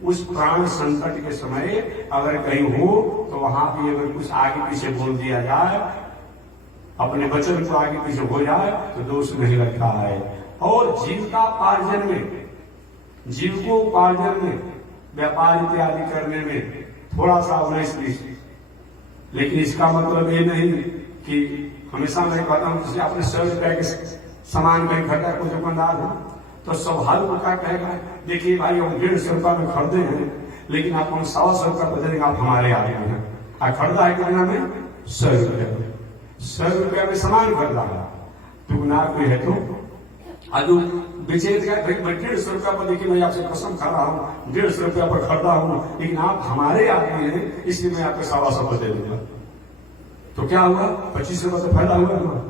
उस प्राण संकट के समय अगर कहीं हो तो वहां भी अगर कुछ आगे पीछे बोल दिया जाए, अपने वचन को आगे पीछे हो जाए तो दोष नहीं लगता है। और जीविकोपार्जन में व्यापार इत्यादि करने में थोड़ा सा 19-20, लेकिन इसका मतलब ये नहीं कि हमेशा मैं कहता हूं किसी अपने 100 रुपए के सामान में खरीदा, कोई दुकानदार हो तो स्वाभाविक वो क्या कहेगा, देखिए भाई हम 150 रुपया में खरीदे हैं, लेकिन आप हम 100 रुपया बदलेंगे, आप हमारे आदमी हैं। खरीदा है कितना में? 100 रुपया में। 100 रुपया में सामान खरीदा है, दुकानदार कोई है तो अजू बेचेगा भाई मैं 150 रुपया पर, देखिए मैं आपसे कसम खा रहा हूँ 150 रुपया पर खरीदा हूँ, लेकिन आप हमारे आदमी हैं इसलिए मैं आपको 125 दे दूंगा। तो क्या हुआ? 25 रुपया तो फायदा हुआ।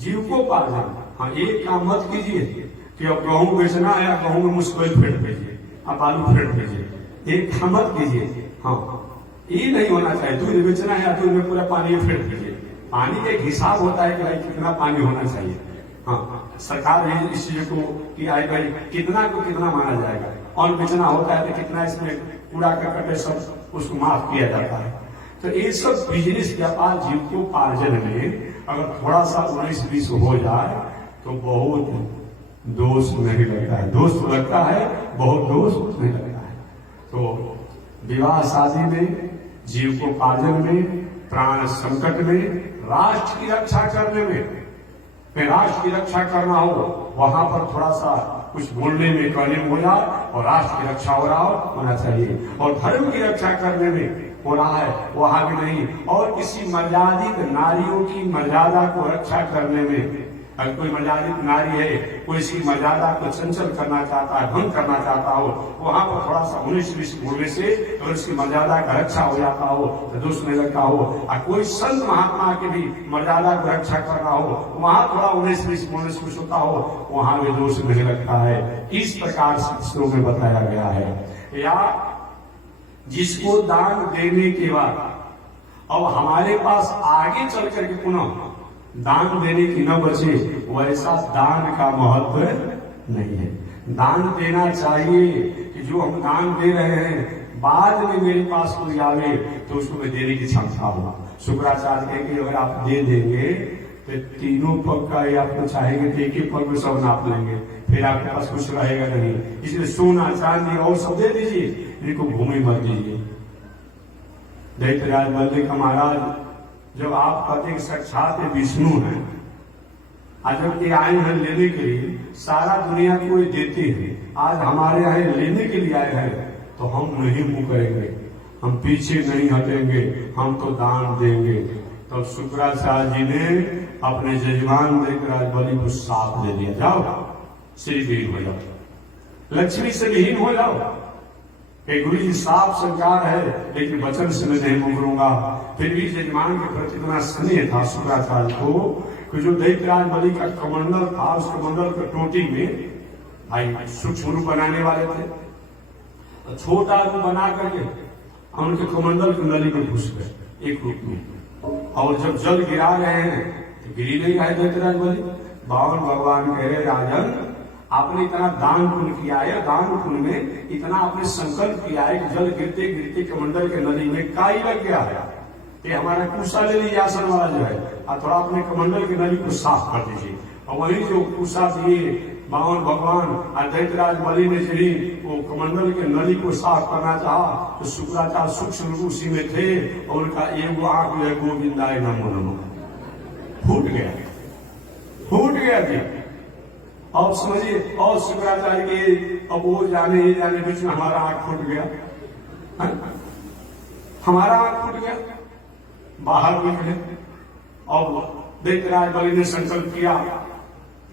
जीविकोपार्जन, हाँ एक काम मत कीजिए कि अब गेहूं बेचना है, गेहूं में मुश्किल फेंट भेजिए, आप आलू फेंट भेजिए, एक काम मत कीजिए। हाँ ये नहीं होना चाहिए। दूध बेचना है, दूध में पूरा पानी फेंट भेजिए। पानी का एक हिसाब होता है कि भाई कितना पानी होना चाहिए। हाँ सरकार ने इस चीज को किया है भाई कितना को कितना माना जाएगा, और बेचना होता है तो कितना इसमें कूड़ा करकट सब उसको माफ किया जाता है। तो ये सब बिजनेस व्यापार जीविकोपार्जन में अगर थोड़ा सा 19-20 हो जाए तो बहुत दोष नहीं लगता है। दोष तो लगता है, बहुत दोष नहीं लगता है। तो विवाह शादी में, जीविकोपार्जन में, प्राण संकट में, राष्ट्र की रक्षा करने में, राष्ट्र की रक्षा करना हो वहां पर थोड़ा सा कुछ बोलने में कहने में हो जाए और राष्ट्र की रक्षा हो रहा होना चाहिए। और धर्म की रक्षा करने में हो रहा है वहां भी नहीं। और किसी मर्यादित नारियों की मर्यादा को रक्षा करने में, अगर कोई मर्यादित नारी है, कोई इसकी मर्यादा को चंचल करना चाहता है, भंग करना चाहता हो, वहां पर थोड़ा सा 19-20 बोलने से अगर उसकी मर्यादा का रक्षा हो जाता हो तो दोष नहीं लगता हो। और कोई संत महात्मा के भी मर्यादा को रक्षा करना हो, वहां थोड़ा 19-20 बोलने से कुछ होता हो, वहां भी दोष नहीं लगता है। इस प्रकार शास्त्रों में बताया गया है। या जिसको दान देने के बाद अब हमारे पास आगे चल करके पुनः दान देने की न बचे, वैसा दान का महत्व नहीं है। दान देना चाहिए कि जो हम दान दे रहे हैं बाद में मेरे पास कोई आवे तो उसको मैं देने की क्षमता हो। शुक्राचार्य कहे कि अगर आप दे देंगे तो तीनों पग का आपको चाहेंगे तो एक ही पग में सब नाप लेंगे, फिर आपके पास कुछ रहेगा नहीं। इसलिए सोना चांदी और सब दे दीजिए, इनको भूमि मत दीजिए। दैत्यराज बल्ले का महाराज जब आप कहते हैं साक्षात विष्णु हैं, आज जब ये आए हैं लेने के लिए, सारा दुनिया को ये देते हैं, आज हमारे यहाँ लेने के लिए आए हैं तो हम नहीं मुकरेंगे, हम पीछे नहीं हटेंगे, हम तो दान देंगे। तब शुक्राचार्य जी ने अपने जजमान देकर बलि को साथ दे दिया, जाओ श्री विहीन हो जाओ, लक्ष्मी से विहीन हो जाओ। गुरु जी साफ संकार है लेकिन वचन से मैं नहीं मुकरूंगा। फिर भी जजमान के प्रति इतना स्नेह था शुक्राचार्य को कि जो दैत्यराज बलि का कमंडल था, उस कमंडल के टोटी में भाई सूक्ष्म रूप बनाने वाले थे, छोटा रूप बना करके उनके कमंडल की नली में घुस गए एक रूप में। और जब जल गिरा रहे हैं तो गिरी नहीं रहे दैत्यराज बलि। बावन भगवान कह रहे राजन, आपने इतना दान पुण्य किया है, दान पुण्य में इतना आपने संकल्प किया है कि जल गिरते गिरते कमंडल के नदी में काई लग गया है, ये हमारा कुशा ले लीजिए आसन वाला जो है, और थोड़ा अपने कमंडल की नली को साफ कर दीजिए। और वही जो कुशा दिए बावन भगवान और दैत्यराज बलि ने चढ़ी वो कमंडल के नली को साफ करना चाहा तो शुक्राचार्य सूक्ष्म रूप उसी में थे और उनका एक आंख जो है गोविंदाय नमो नमो फूट गया जी। अब समझिए, और शुक्राचार्य के अब वो जाने ही जाने बीच में हमारा आंख फूट गया, हमारा आंख फूट गया, बाहर निकले। और दैत्यराज बलि ने संकल्प किया,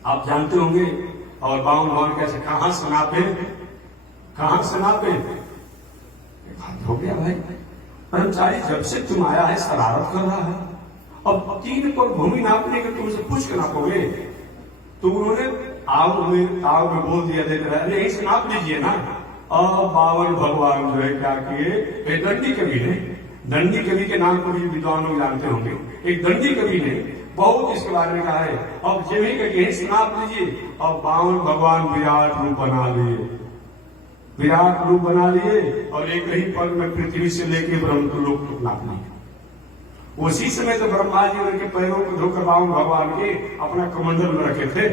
आप जानते होंगे, और बावन भगवान कैसे कहां से नापे हो गया भाई, कर्मचारी जब से तुम आया है शरारत कर रहा है, अब 3 पर भूमि नापने के तुमसे पूछ के नापोगे, तो उन्होंने ताव में बोल दिया दैत्यराज, यही से नाप लीजिए ना। अब बावन भगवान जो है क्या किए, दंडी कवि के नाम को भी विद्वान लोग जानते होंगे, एक दंडी कवि ने बहुत इसके बारे में कहा है। अब जमी के नाप लीजिए, और बावन भगवान विराट रूप बना लिए और एक ही पल में पृथ्वी से लेके ब्रह्म लोक तक नाप लिए। उसी समय तो ब्रह्मा जी उनके पैरों को धोकर बावन भगवान के अपना कमंडल में रखे थे,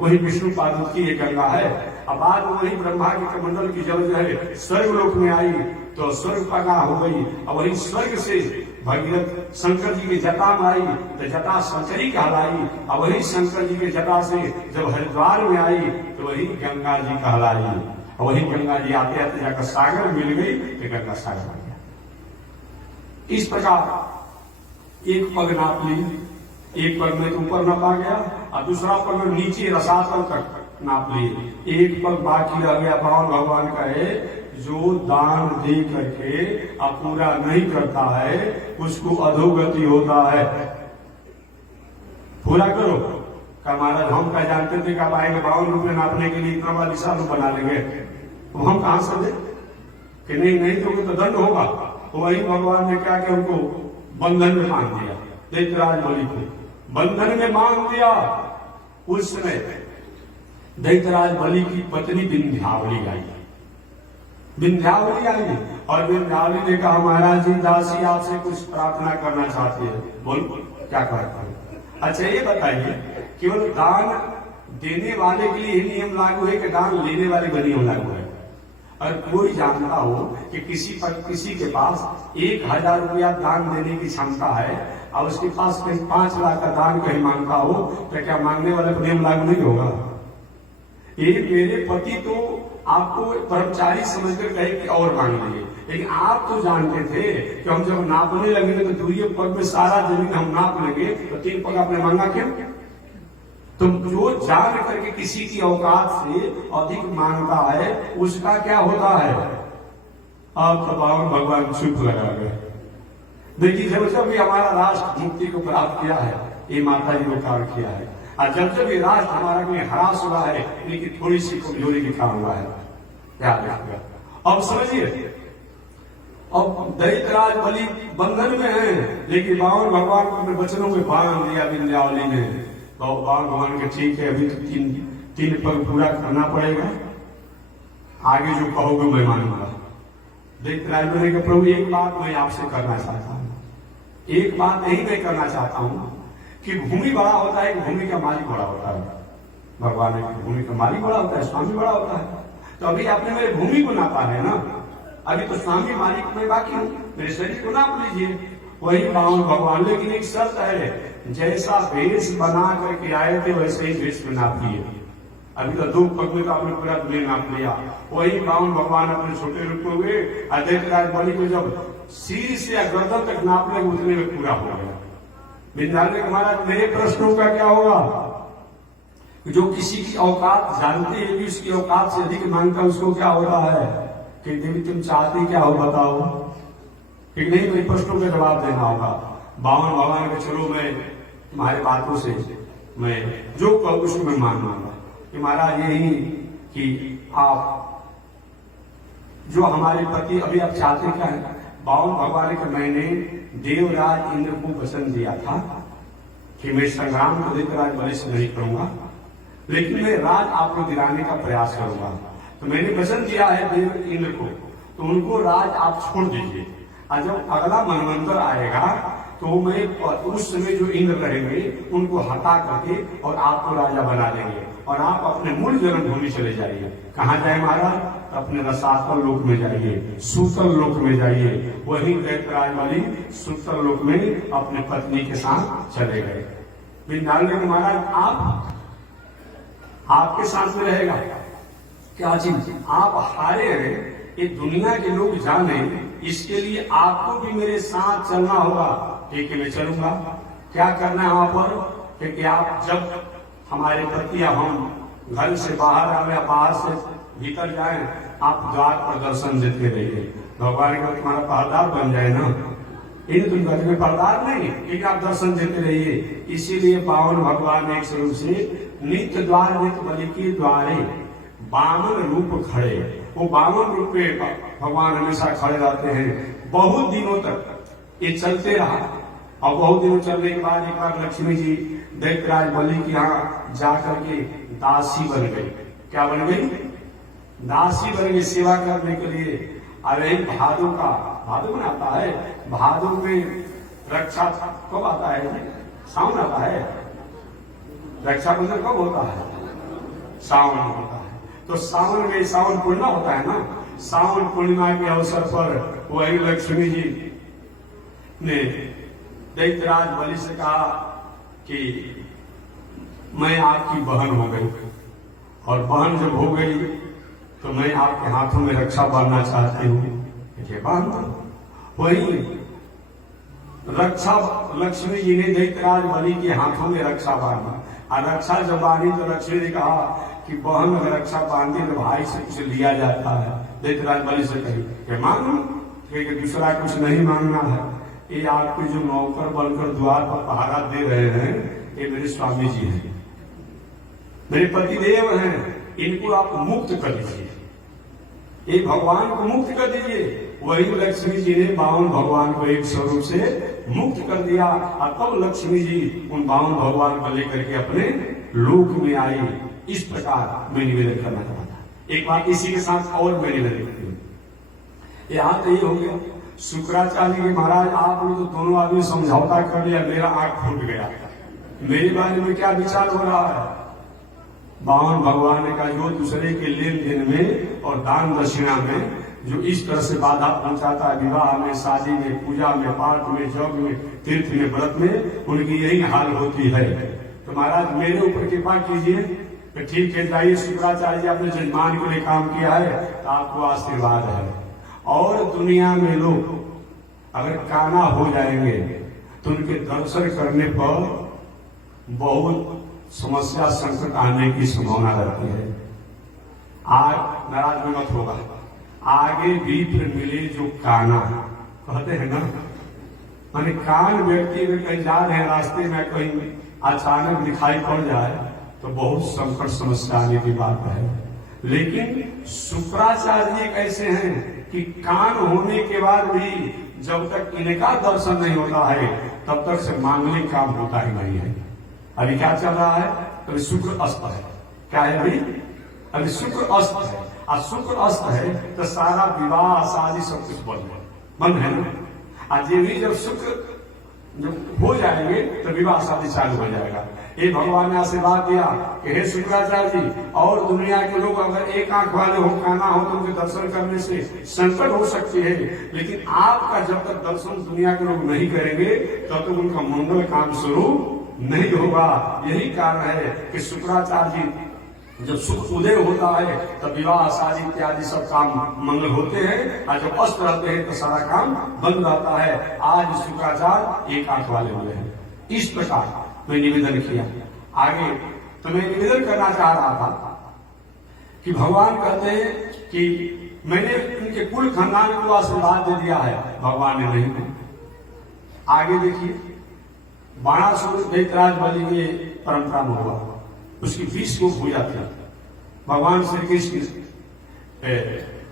वही विष्णु पादुक की एक गंगा है। अब बाद वही ब्रह्मा के कमंडल की जल जो है स्वर्ग लोक में आई तो स्वर्ग पगा हो गई, और वही स्वर्ग से भगीरथ शंकर जी की जटा में आई तो जटा संचरी कहलाई, और वही शंकर जी के जटा से जब हरिद्वार में आई तो वही गंगा जी कहलाई, और वही गंगा जी आते आते जाकर सागर मिल गई तो गंगा सागर बन गया। इस प्रकार एक पग नाप ली, एक पग में ऊपर नापा गया और दूसरा पग में नीचे रसातल तक नाप लिए, एक पग बाकी रह गया। बावन भगवान का है, जो दान दे करके अब पूरा नहीं करता है उसको अधोगति होता है। पूरा करो का महाराज हम क्या जानते थे कि आप आएंगे 52 रुपये नापने के लिए इतना बड़ा विशाल बना लेंगे, तो हम कहां से दे कि नहीं तो दंड होगा। तो वही भगवान ने क्या कि उनको बंधन में बांध दिया, दैत्यराज बलि को बंधन में बांध दिया। उस समय दैत्यराज बलि की पत्नी विंध्यावली आई और विंध्यावली ने कहा महाराज जी दासी आपसे कुछ प्रार्थना करना चाहती है, बोल क्या करता है। अच्छा ये बताइए, केवल दान देने वाले के लिए ही नियम लागू है कि दान लेने वाले का नियम लागू है? और कोई जानता हो कि किसी के पास 1000 रुपया दान देने की क्षमता है और उसके पास कहीं 5 लाख का दान कहीं मांगता हो, तो क्या मांगने वाले को नियम लागू नहीं होगा? ये मेरे पति तो आपको कर्मचारी समझकर कहे कि और मांग लिए, लेकिन आप तो जानते थे कि हम जब नापने लगेंगे तो दूसरे पग में सारा जमीन हम नाप लेंगे, तो 3 पग आपने मांगा क्यों? तो जो जान करके किसी की औकात से अधिक मांगता है उसका क्या होता है? अब तो बावन भगवान चुप लगा गए। देखिए जब भी हमारा राष्ट्र मुक्ति को प्राप्त किया है, ये माता जी को कार्य किया है, और जब ये राष्ट्र हमारा में हरास हुआ है, इनकी थोड़ी सी कमजोरी दिखा हुआ है, याद रखिएगा। अब समझिए, अब दैत्यराज बलि बंधन में है, लेकिन बावन भगवान को अपने वचनों में बांध दिया विंध्यावली ने। बावन भगवान के ठीक है, अभी तो 3 पग पूरा करना पड़ेगा, आगे जो कहोगे मैं मानूंगा। दैत्यराज बोले कि प्रभु एक बात मैं आपसे करना चाहता हूँ, एक बात यही मैं करना चाहता हूँ कि भूमि बड़ा होता है कि भूमि का मालिक बड़ा होता है? भगवान ने भूमि का मालिक बड़ा होता है, स्वामी बड़ा होता है। तो अभी आपने मेरे भूमि को नापा है ना, अभी तो स्वामी मालिक में बाकी हूं, मेरे शरीर को नाप लीजिए। वही बावन भगवान, लेकिन एक शर्त है, जैसा भेष बना करके आए थे वैसे ही भेष में नाप लिए। अभी तो 2 पग में तो आपने पूरा दुनिया नाप लिया। वही बावन भगवान अपने छोटे रूप में हुए, दैत्यराज बलि को जब सिर से गर्दन तक नाप ले उतने में पूरा हो गया। विंध्यावली महाराज मेरे प्रश्नों का क्या होगा? जो किसी की औकात जानते हैं कि उसकी औकात से अधिक मांगता है, उसको क्या होता है कि देवी तुम चाहते क्या हो बताओ? कि नहीं, मेरे प्रश्नों का जवाब देना होगा। बावन भगवान के चलो मैं तुम्हारे बातों से मैं जो कहूँ उसको मैं मानूंगा कि महाराज यही कि आप जो हमारे पति अभी आप चाहते क्या है? बावन भगवान के मैंने देवराज इंद्र को वचन दिया था कि मैं संग्राम को दैत्यराज बलि से नहीं करूंगा, लेकिन मैं राज आपको दिलाने का प्रयास करूंगा। तो मैंने वचन दिया है देव इंद्र को, तो उनको राज आप छोड़ दीजिए, और जब अगला मनवंतर आएगा तो मैं उस समय जो इंद्र रहेंगे उनको हटा करके और आपको राजा बना देंगे, और आप अपने मूल जन्मभूमि चले जाइए। कहाँ जाए महाराज? अपने रसातल लोक में जाइए, सूतल लोक में जाइए। वही दैत्यराज वाली सूतल लोक में अपने पत्नी के साथ चले गए। विंध्याचल के महाराज आपके साथ में रहेगा क्या चीज? आप हारे हैं, ये दुनिया के लोग जाने, इसके लिए आपको भी मेरे साथ चलना होगा। ठीक है, मैं चलूंगा। क्या करना है वहां पर? क्योंकि आप जब हमारे पति या हम घर से बाहर आवे या बाहर से भीतर जाए, आप द्वार पर दर्शन देते रहिए। भगवान का तुम्हारा पहरेदार बन जाए ना, इन तुम घर में पहरेदार नहीं, लेकिन आप दर्शन देते रहिए। इसीलिए पावन भगवान एक स्वरूप से नित्य द्वार नित्य बलि के द्वारे बामन रूप खड़े, वो बामन रूप में भगवान हमेशा खड़े रहते हैं। बहुत दिनों तक ये चलते रहा, और बहुत दिनों चलने के बाद एक बार लक्ष्मी जी दैत्यराज बलि के यहाँ जाकर के दासी बन गई। क्या बन गई? दासी बन गई सेवा करने के लिए। अरे भादों का, भादों में आता है, भादों में रक्षा कब आता है? सावन आता है। रक्षाबंधन कब होता है? सावन में होता है। तो सावन में, सावन पूर्णिमा होता है ना, सावन पूर्णिमा के अवसर पर वही लक्ष्मी जी ने दैत्यराज बलि से कहा कि मैं आपकी बहन हो गई, और बहन जब हो गई तो मैं आपके हाथों में रक्षा बांधना चाहती हूँ। बांध दो। वही रक्षा लक्ष्मी जी ने दैत्यराज बलि के हाथों में रक्षा बांधा, और रक्षा जब बांधी तो लक्ष्मी ने कहा कि बहन अगर रक्षा बांधी तो भाई से कुछ लिया जाता है। दैत्यराज बलि से कही मांगो, क्योंकि दूसरा कुछ नहीं मांगना है। ये आपके जो नौकर बनकर द्वार पर पहरा दे रहे हैं, ये मेरे स्वामी जी हैं, मेरे पति देव हैं, इनको आप मुक्त कर दीजिए, ये भगवान को मुक्त कर दीजिए। वही लक्ष्मी जी ने बावन भगवान को एक स्वरूप से मुक्त कर दिया, और तब लक्ष्मी जी उन बावन भगवान को लेकर के अपने लोक में आई। इस प्रकार मैं निवेदन करना चाहता। एक बात इसी के साथ और मैं निवेदन करती हूँ। यहाँ तो ये हो गया शुक्राचार्य के महाराज, आप लोग तो दोनों आदमी समझौता कर लिया, मेरा आंख फूट गया। मेरे बारे में क्या विचार हो रहा है? बावन भगवान ने कहा जो दूसरे के लेन देन में और दान दक्षिणा में जो इस तरह से बाधा पहुंचाता है, विवाह में, शादी में, पूजा में, पाठ में, जप में, तीर्थ में, व्रत में, उनकी यही हाल होती है। तो महाराज मेरे ऊपर कृपा कीजिए। तो ठीक है, जाइए शुक्राचार्य जी, आपने जजमान के लिए काम किया है तो आपको आशीर्वाद है। और दुनिया में लोग अगर काना हो जाएंगे तो उनके दर्शन करने पर बहुत समस्या संकट आने की संभावना रहती है। आज नाराज मत होगा, आगे भी फिर मिले जो काना कहते हैं ना, माने कान व्यक्ति में कहीं जा रहे हैं रास्ते में, कहीं अचानक दिखाई पड़ जाए तो बहुत संकट समस्या आने की बात है। लेकिन शुक्राचार्य जी कैसे हैं कि कान होने के बाद भी जब तक इनका दर्शन नहीं होता है तब तक से मांगलिक काम होता ही नहीं है। अभी क्या चल रहा है? अभी शुक्र अस्त है। क्या है अभी? अभी शुक्र अस्त है, और शुक्र अस्त है तो सारा विवाह शादी सब कुछ बंद है ना। आज ये भी जब शुक्र जब हो जाएंगे तो विवाह शादी चालू हो जाएगा। ये भगवान ने आशीर्वाद दिया कि हे शुक्राचार्य जी, और दुनिया के लोग अगर एक आंख वाले हो, काना हो, तो उनके दर्शन करने से संकट हो सकती है, लेकिन आपका जब तक दर्शन दुनिया के लोग नहीं करेंगे तब तक उनका मंगल काम शुरू नहीं होगा। यही कारण है कि शुक्राचार्य जी जब सुख उदय होता है तब विवाह शादी इत्यादि सब काम मंगल होते हैं, और जब अस्त रहते हैं तो सारा काम बंद रहता है। आज शुक्राचार्य एक आंख वाले हुए हैं। इस प्रकार मैं निवेदन किया। आगे तो मैं निवेदन करना चाह रहा था कि भगवान कहते हैं कि मैंने उनके कुल खानदान को आशीर्वाद दे दिया है, भगवान ने नहीं दिया। आगे देखिए, बाणासुर दैत्यराज बलि में परंपरा में हुआ, उसकी 20 को पूजा थी। भगवान श्री कृष्ण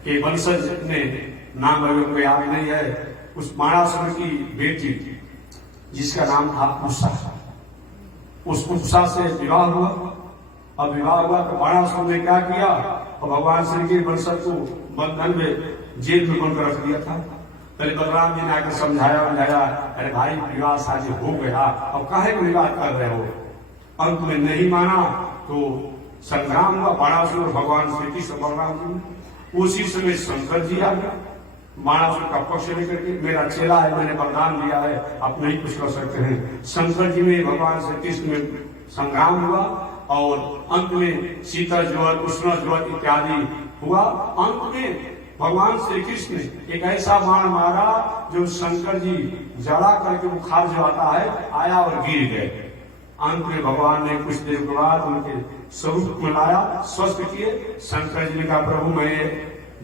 के वंशज ने नाम अभी कोई याद नहीं है, उस बाणासुर की बेटी जिसका नाम था उषा, उस उषा से विवाह हुआ। अब विवाह हुआ तो बाणासुर ने क्या किया, और भगवान श्री के वंशज को बंधन में जेल में बंद रख दिया था। पहले बलराम जी ने आकर समझाया, अरे भाई विवाह शादी हो गया, अब काहे को विवाह कर रहे हो। अंत में नहीं माना तो संग्राम हुआ बाणासुर भगवान श्री कृष्ण बलराम जी। उसी समय शंकर जी आ गया बाणासुर का पक्ष लेकर के, मेरा चेला है, मैंने वरदान दिया है, आप नहीं कुछ कर सकते हैं। शंकर जी में भगवान श्री कृष्ण में संग्राम हुआ और अंत में शीतल ज्वर, उष्ण ज्वर इत्यादि हुआ। अंत में भगवान श्री कृष्ण ने एक ऐसा बाण मारा जो शंकर जी जड़ा करके बुखार जो आता है आया और गिर गए। अंत में भगवान ने कुछ देर के बाद उनके स्वरूप में लाया, स्वस्थ किए। शंकर जी ने कहा, प्रभु मैं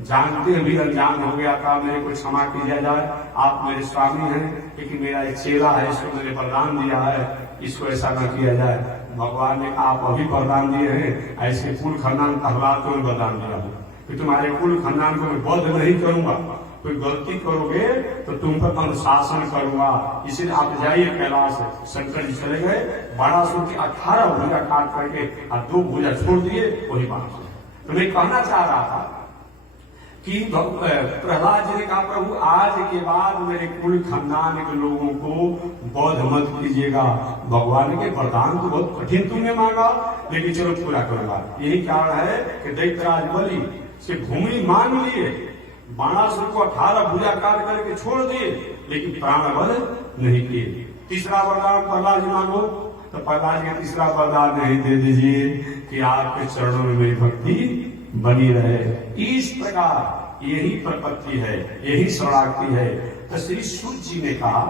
जानते भी अनजान हो गया था, मेरे को क्षमा किया जाए, आप मेरे स्वामी हैं, लेकिन मेरा एक चेला है, इसको मैंने वरदान दिया है, इसको ऐसा न किया जाए। भगवान ने आप अभी वरदान दिए हैं, ऐसे कुल खानदान कहलाते हुए वरदान दिया है कि तुम्हारे कुल खानदान को मैं बद्ध नहीं करूंगा, कोई गलती करोगे तो तुम पर अनुशासन करूंगा, इसलिए आप जाइए कैलाश। शंकर जी चले गए, बाणासुर की 18 भुजा काट करके और 2 भुजा छोड़ दिए, वही बाणासुर। तो मैं कहना चाह रहा था कि प्रहलाद जी ने कहा, प्रभु आज के बाद मेरे कुल खानदान के लोगों को बौद्ध मत कीजिएगा। भगवान के वरदान तो बहुत कठिन तुमने मांगा, लेकिन चलो पूरा करूंगा। यही कारण है कि दैत्यराज बलि से भूमि मांग लिए, बाणासुर को 18 भुजा काट करके छोड़ दिए, लेकिन प्राण बल नहीं किए। तीसरा वरदान प्रहलाद जी मांगो, तो प्रहलाद जी तीसरा वरदान नहीं दे दीजिए कि आपके चरणों में मेरी भक्ति बनी रहे। इस प्रकार यही प्रपत्ति है, यही शरणागति है। तो श्री सूत जी ने कहा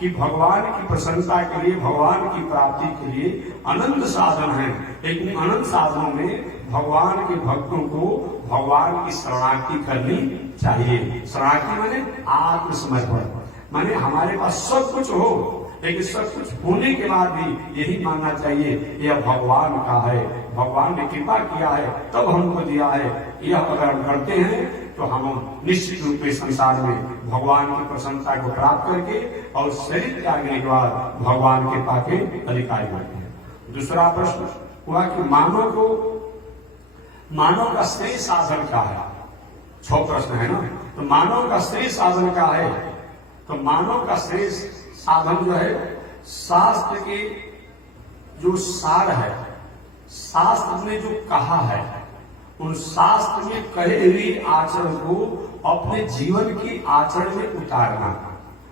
कि भगवान की प्रसन्नता के लिए, भगवान की प्राप्ति के लिए अनंत साधन है, लेकिन अनंत साधनों में भगवान के भक्तों को भगवान की शरणागति करनी चाहिए। शरणागति माने आत्मसमर्पण, माने हमारे पास सब कुछ हो, लेकिन सब कुछ होने के बाद भी यही मानना चाहिए यह भगवान का है, भगवान ने कृपा किया है तब हमको दिया है। यह अगर हम करते हैं तो हम निश्चित रूप से संसार में भगवान की प्रसन्नता को प्राप्त करके और शरीर त्यागने के बाद भगवान के पाके अधिकारी बनते हैं। दूसरा प्रश्न हुआ कि मानव का श्रेष्ठ साधन क्या है। 6 प्रश्न है ना, तो मानव का श्रेष्ठ साधन क्या है। तो मानव का श्रेष्ठ साधन जो है, शास्त्र के जो सार है, शास्त्र ने जो कहा है, उन शास्त्र में कहे हुए आचरण को अपने जीवन की आचरण में उतारना।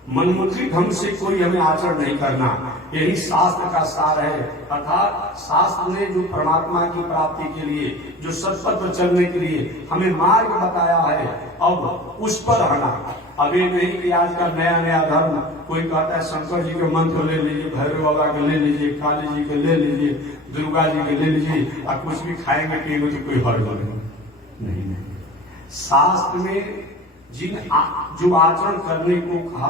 मनमुखी ढंग से कोई हमें आचरण नहीं करना, यही शास्त्र का सार है। अर्थात शास्त्र ने जो परमात्मा की प्राप्ति के लिए, जो सत्पथ पर चलने के लिए हमें मार्ग बताया है, अब उस पर रहना। अब ये नहीं कि आजकल नया नया धर्म, कोई कहता है शंकर जी के मंत्र ले लीजिए, भैरव बाबा के ले लीजिए, काली जी के ले लीजिए, दुर्गा जी के ले लीजिए, और कुछ भी खाएंगे पिएंगे तो कोई हर्ज नहीं। शास्त्र में जो आचरण करने को कहा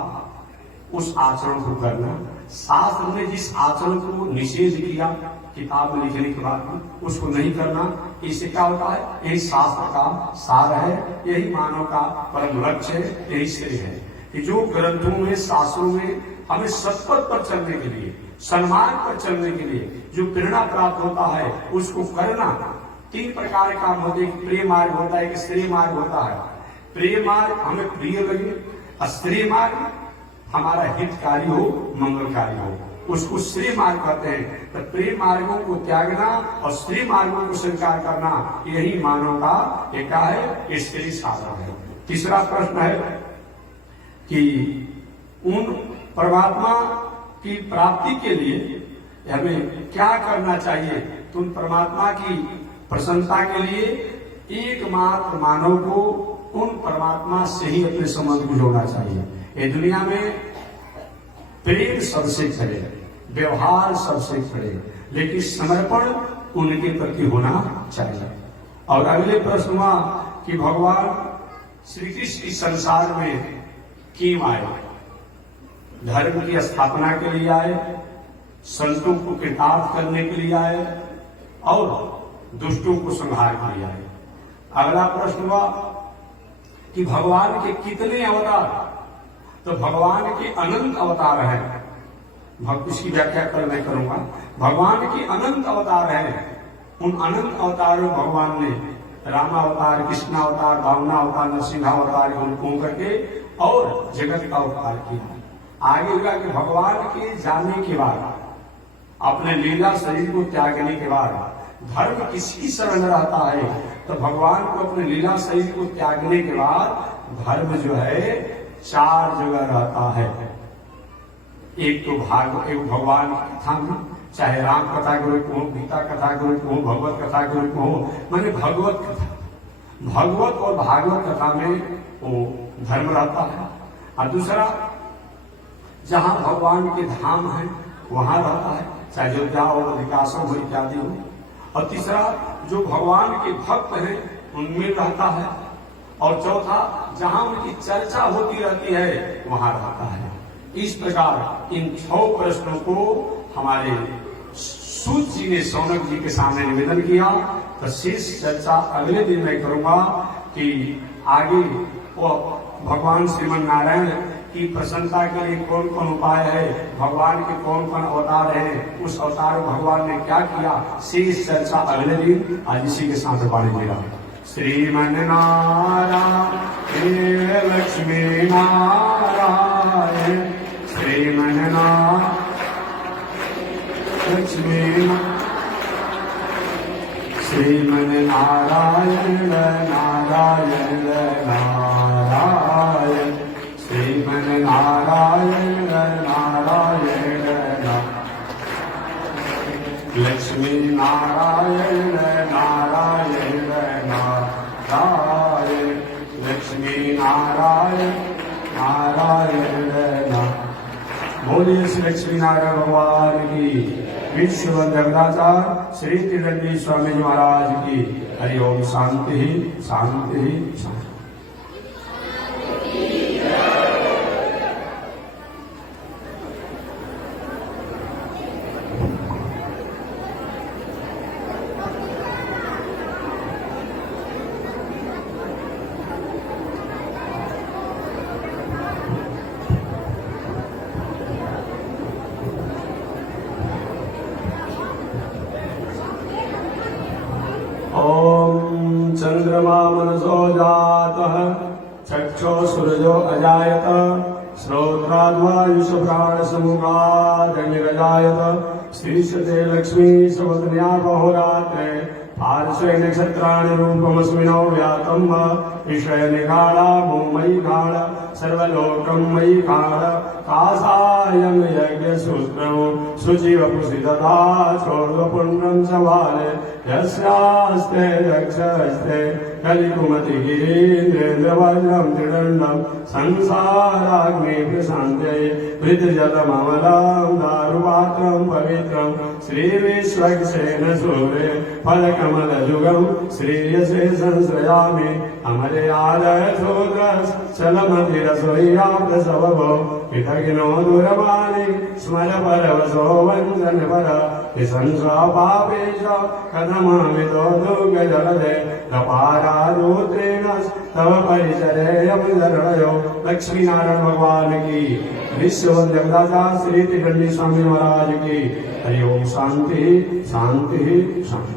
उस आचरण को करना। शास्त्र ने जिस आचरण को निषेध किया किताब में लिखने के बाद उसको नहीं करना, इससे क्या होता है, यही शास्त्र का सार है, यही मानव का परम लक्ष्य है, यही श्रेय है कि जो ग्रंथों में, शास्त्रों में हमें सत्पथ पर चलने के लिए, सन्मार्ग पर चलने के लिए जो प्रेरणा प्राप्त होता है उसको करना। 3 प्रकार का काम होते हैं, प्रिय मार्ग होता है, एक श्रेय मार्ग होता है। प्रिय मार्ग हमें प्रिय लगे, श्रेय मार्ग हमारा हितकारी हो, मंगलकारी हो, उसको श्रेय मार्ग कहते हैं। तो प्रिय मार्गों को त्यागना और श्रेय मार्गों को स्वीकार करना, यही मानव का एक है, श्रेय साधन है। तीसरा प्रश्न है कि उन परमात्मा की प्राप्ति के लिए हमें क्या करना चाहिए। तो उन परमात्मा की प्रसन्नता के लिए एकमात्र मानव को उन परमात्मा से ही अपने संबंध को जोड़ना चाहिए। ये दुनिया में प्रेम सबसे खड़े, व्यवहार सबसे खड़े, लेकिन समर्पण उनके प्रति होना चाहिए। और अगले प्रश्न हुआ कि भगवान श्री कृष्ण इस संसार में क्यों आए। धर्म की स्थापना के लिए आए, संतों को कृतार्थ करने के लिए आए और दुष्टों को संहार के लिए आए। अगला प्रश्न हुआ कि भगवान के कितने अवतार। तो भगवान के अनंत अवतार है। भक्त इसकी व्याख्या कल मैं करूंगा। भगवान की अनंत अवतार है। उन अनंत अवतारों भगवान ने रामावतार, कृष्णावतार, वामनावतार, नरसिंहावतार को अनुकूल करके और जगत का उपकार किया। आगे होगा कि भगवान के जाने के बाद, अपने लीला शरीर को त्यागने के बाद धर्म किसकी शरण रहता है? तो भगवान को अपने लीला शरीर को त्यागने के बाद धर्म जो है 4 जगह रहता है। एक तो एक भगवान की कथा में, चाहे राम कथा के रूप में हो, गीता कथा के रूप में हो, भगवत कथा के रूप में हो, माने भगवत कथा, भगवत और भागवत कथा में वो धर्म रहता है। और दूसरा, जहां भगवान के धाम है वहां रहता है, चाहे अयोध्या और विकासम हो इत्यादि हो। और तीसरा, जो भगवान के भक्त हैं उनमें रहता है। और चौथा, जहां उनकी चर्चा होती रहती है वहां रहता है। इस प्रकार इन 6 प्रश्नों को हमारे सूत जी ने शौनक जी के सामने निवेदन किया। तो शेष चर्चा अगले दिन मैं करूंगा कि आगे वो भगवान श्रीमन नारायण की प्रसन्नता के लिए कौन कौन उपाय है, भगवान के कौन कौन अवतार है, उस अवतार में भगवान ने क्या किया, शेष चर्चा अगले दिन आज इसी के साथ वाणी मेरा। श्रीमन नारायण लक्ष्मी नारायण, श्रीमन नारायण लक्ष्मी, श्रीमन नारायण नारायण नारायण, श्रीमन नारायण नारायण लक्ष्मी नारायण नारायण नारायण, लक्ष्मी नारायण नारायण नारायण। बोलिए श्री लक्ष्मी नारायण भगवान की, विश्व जगदाचार्य श्री त्रिदंडी स्वामी महाराज की। हरि ओम। शांति शांति शांति। ओम चंद्रमा मनसो जातः, चक्षो सूरजो अजायत, श्रोत्राद्वायुष प्राण समुखादनिरजायत, श्रीशते लक्ष्मी सवदन्या बहुरात्रे, पार्श्वे नक्षत्राणि रूपमस्मिनो व्यातम्, विषय निगाढा भूमयि गाढ, सर्वलोकं मयि गाढ, कासायं यज्ञसूत्रं शुचिवपुषि दधा, चोर्ध्वपुण्ड्रं सवाले, यस्यास्ते दक्षस्ते कलिकुमति गिरीन्द्रेन्द्रवज्रं त्रिदण्डं, संसाराग्नि प्रशान्ते वृतजलममलं दारुपात्रं पवित्रं, श्रीविश्वक्सेन सूरे फलकमलयुगं, श्रीयसे संश्रयामि अमरे आलयथोदश्चलमतिरसोय्याप्रसवभो, कृतघ्नो दूरवाणि स्मर परवशो वञ्चनपर, विसंसापापेश कथमामितो दुर्गजलदे, कपारारुद्रेण तव परिचरेयं शरणयो। लक्ष्मी नारायण भगवान की, विश्व जगदाचार्य श्री त्रिदंडी स्वामी महाराज की। हरि ओम। शांति शांति शांति।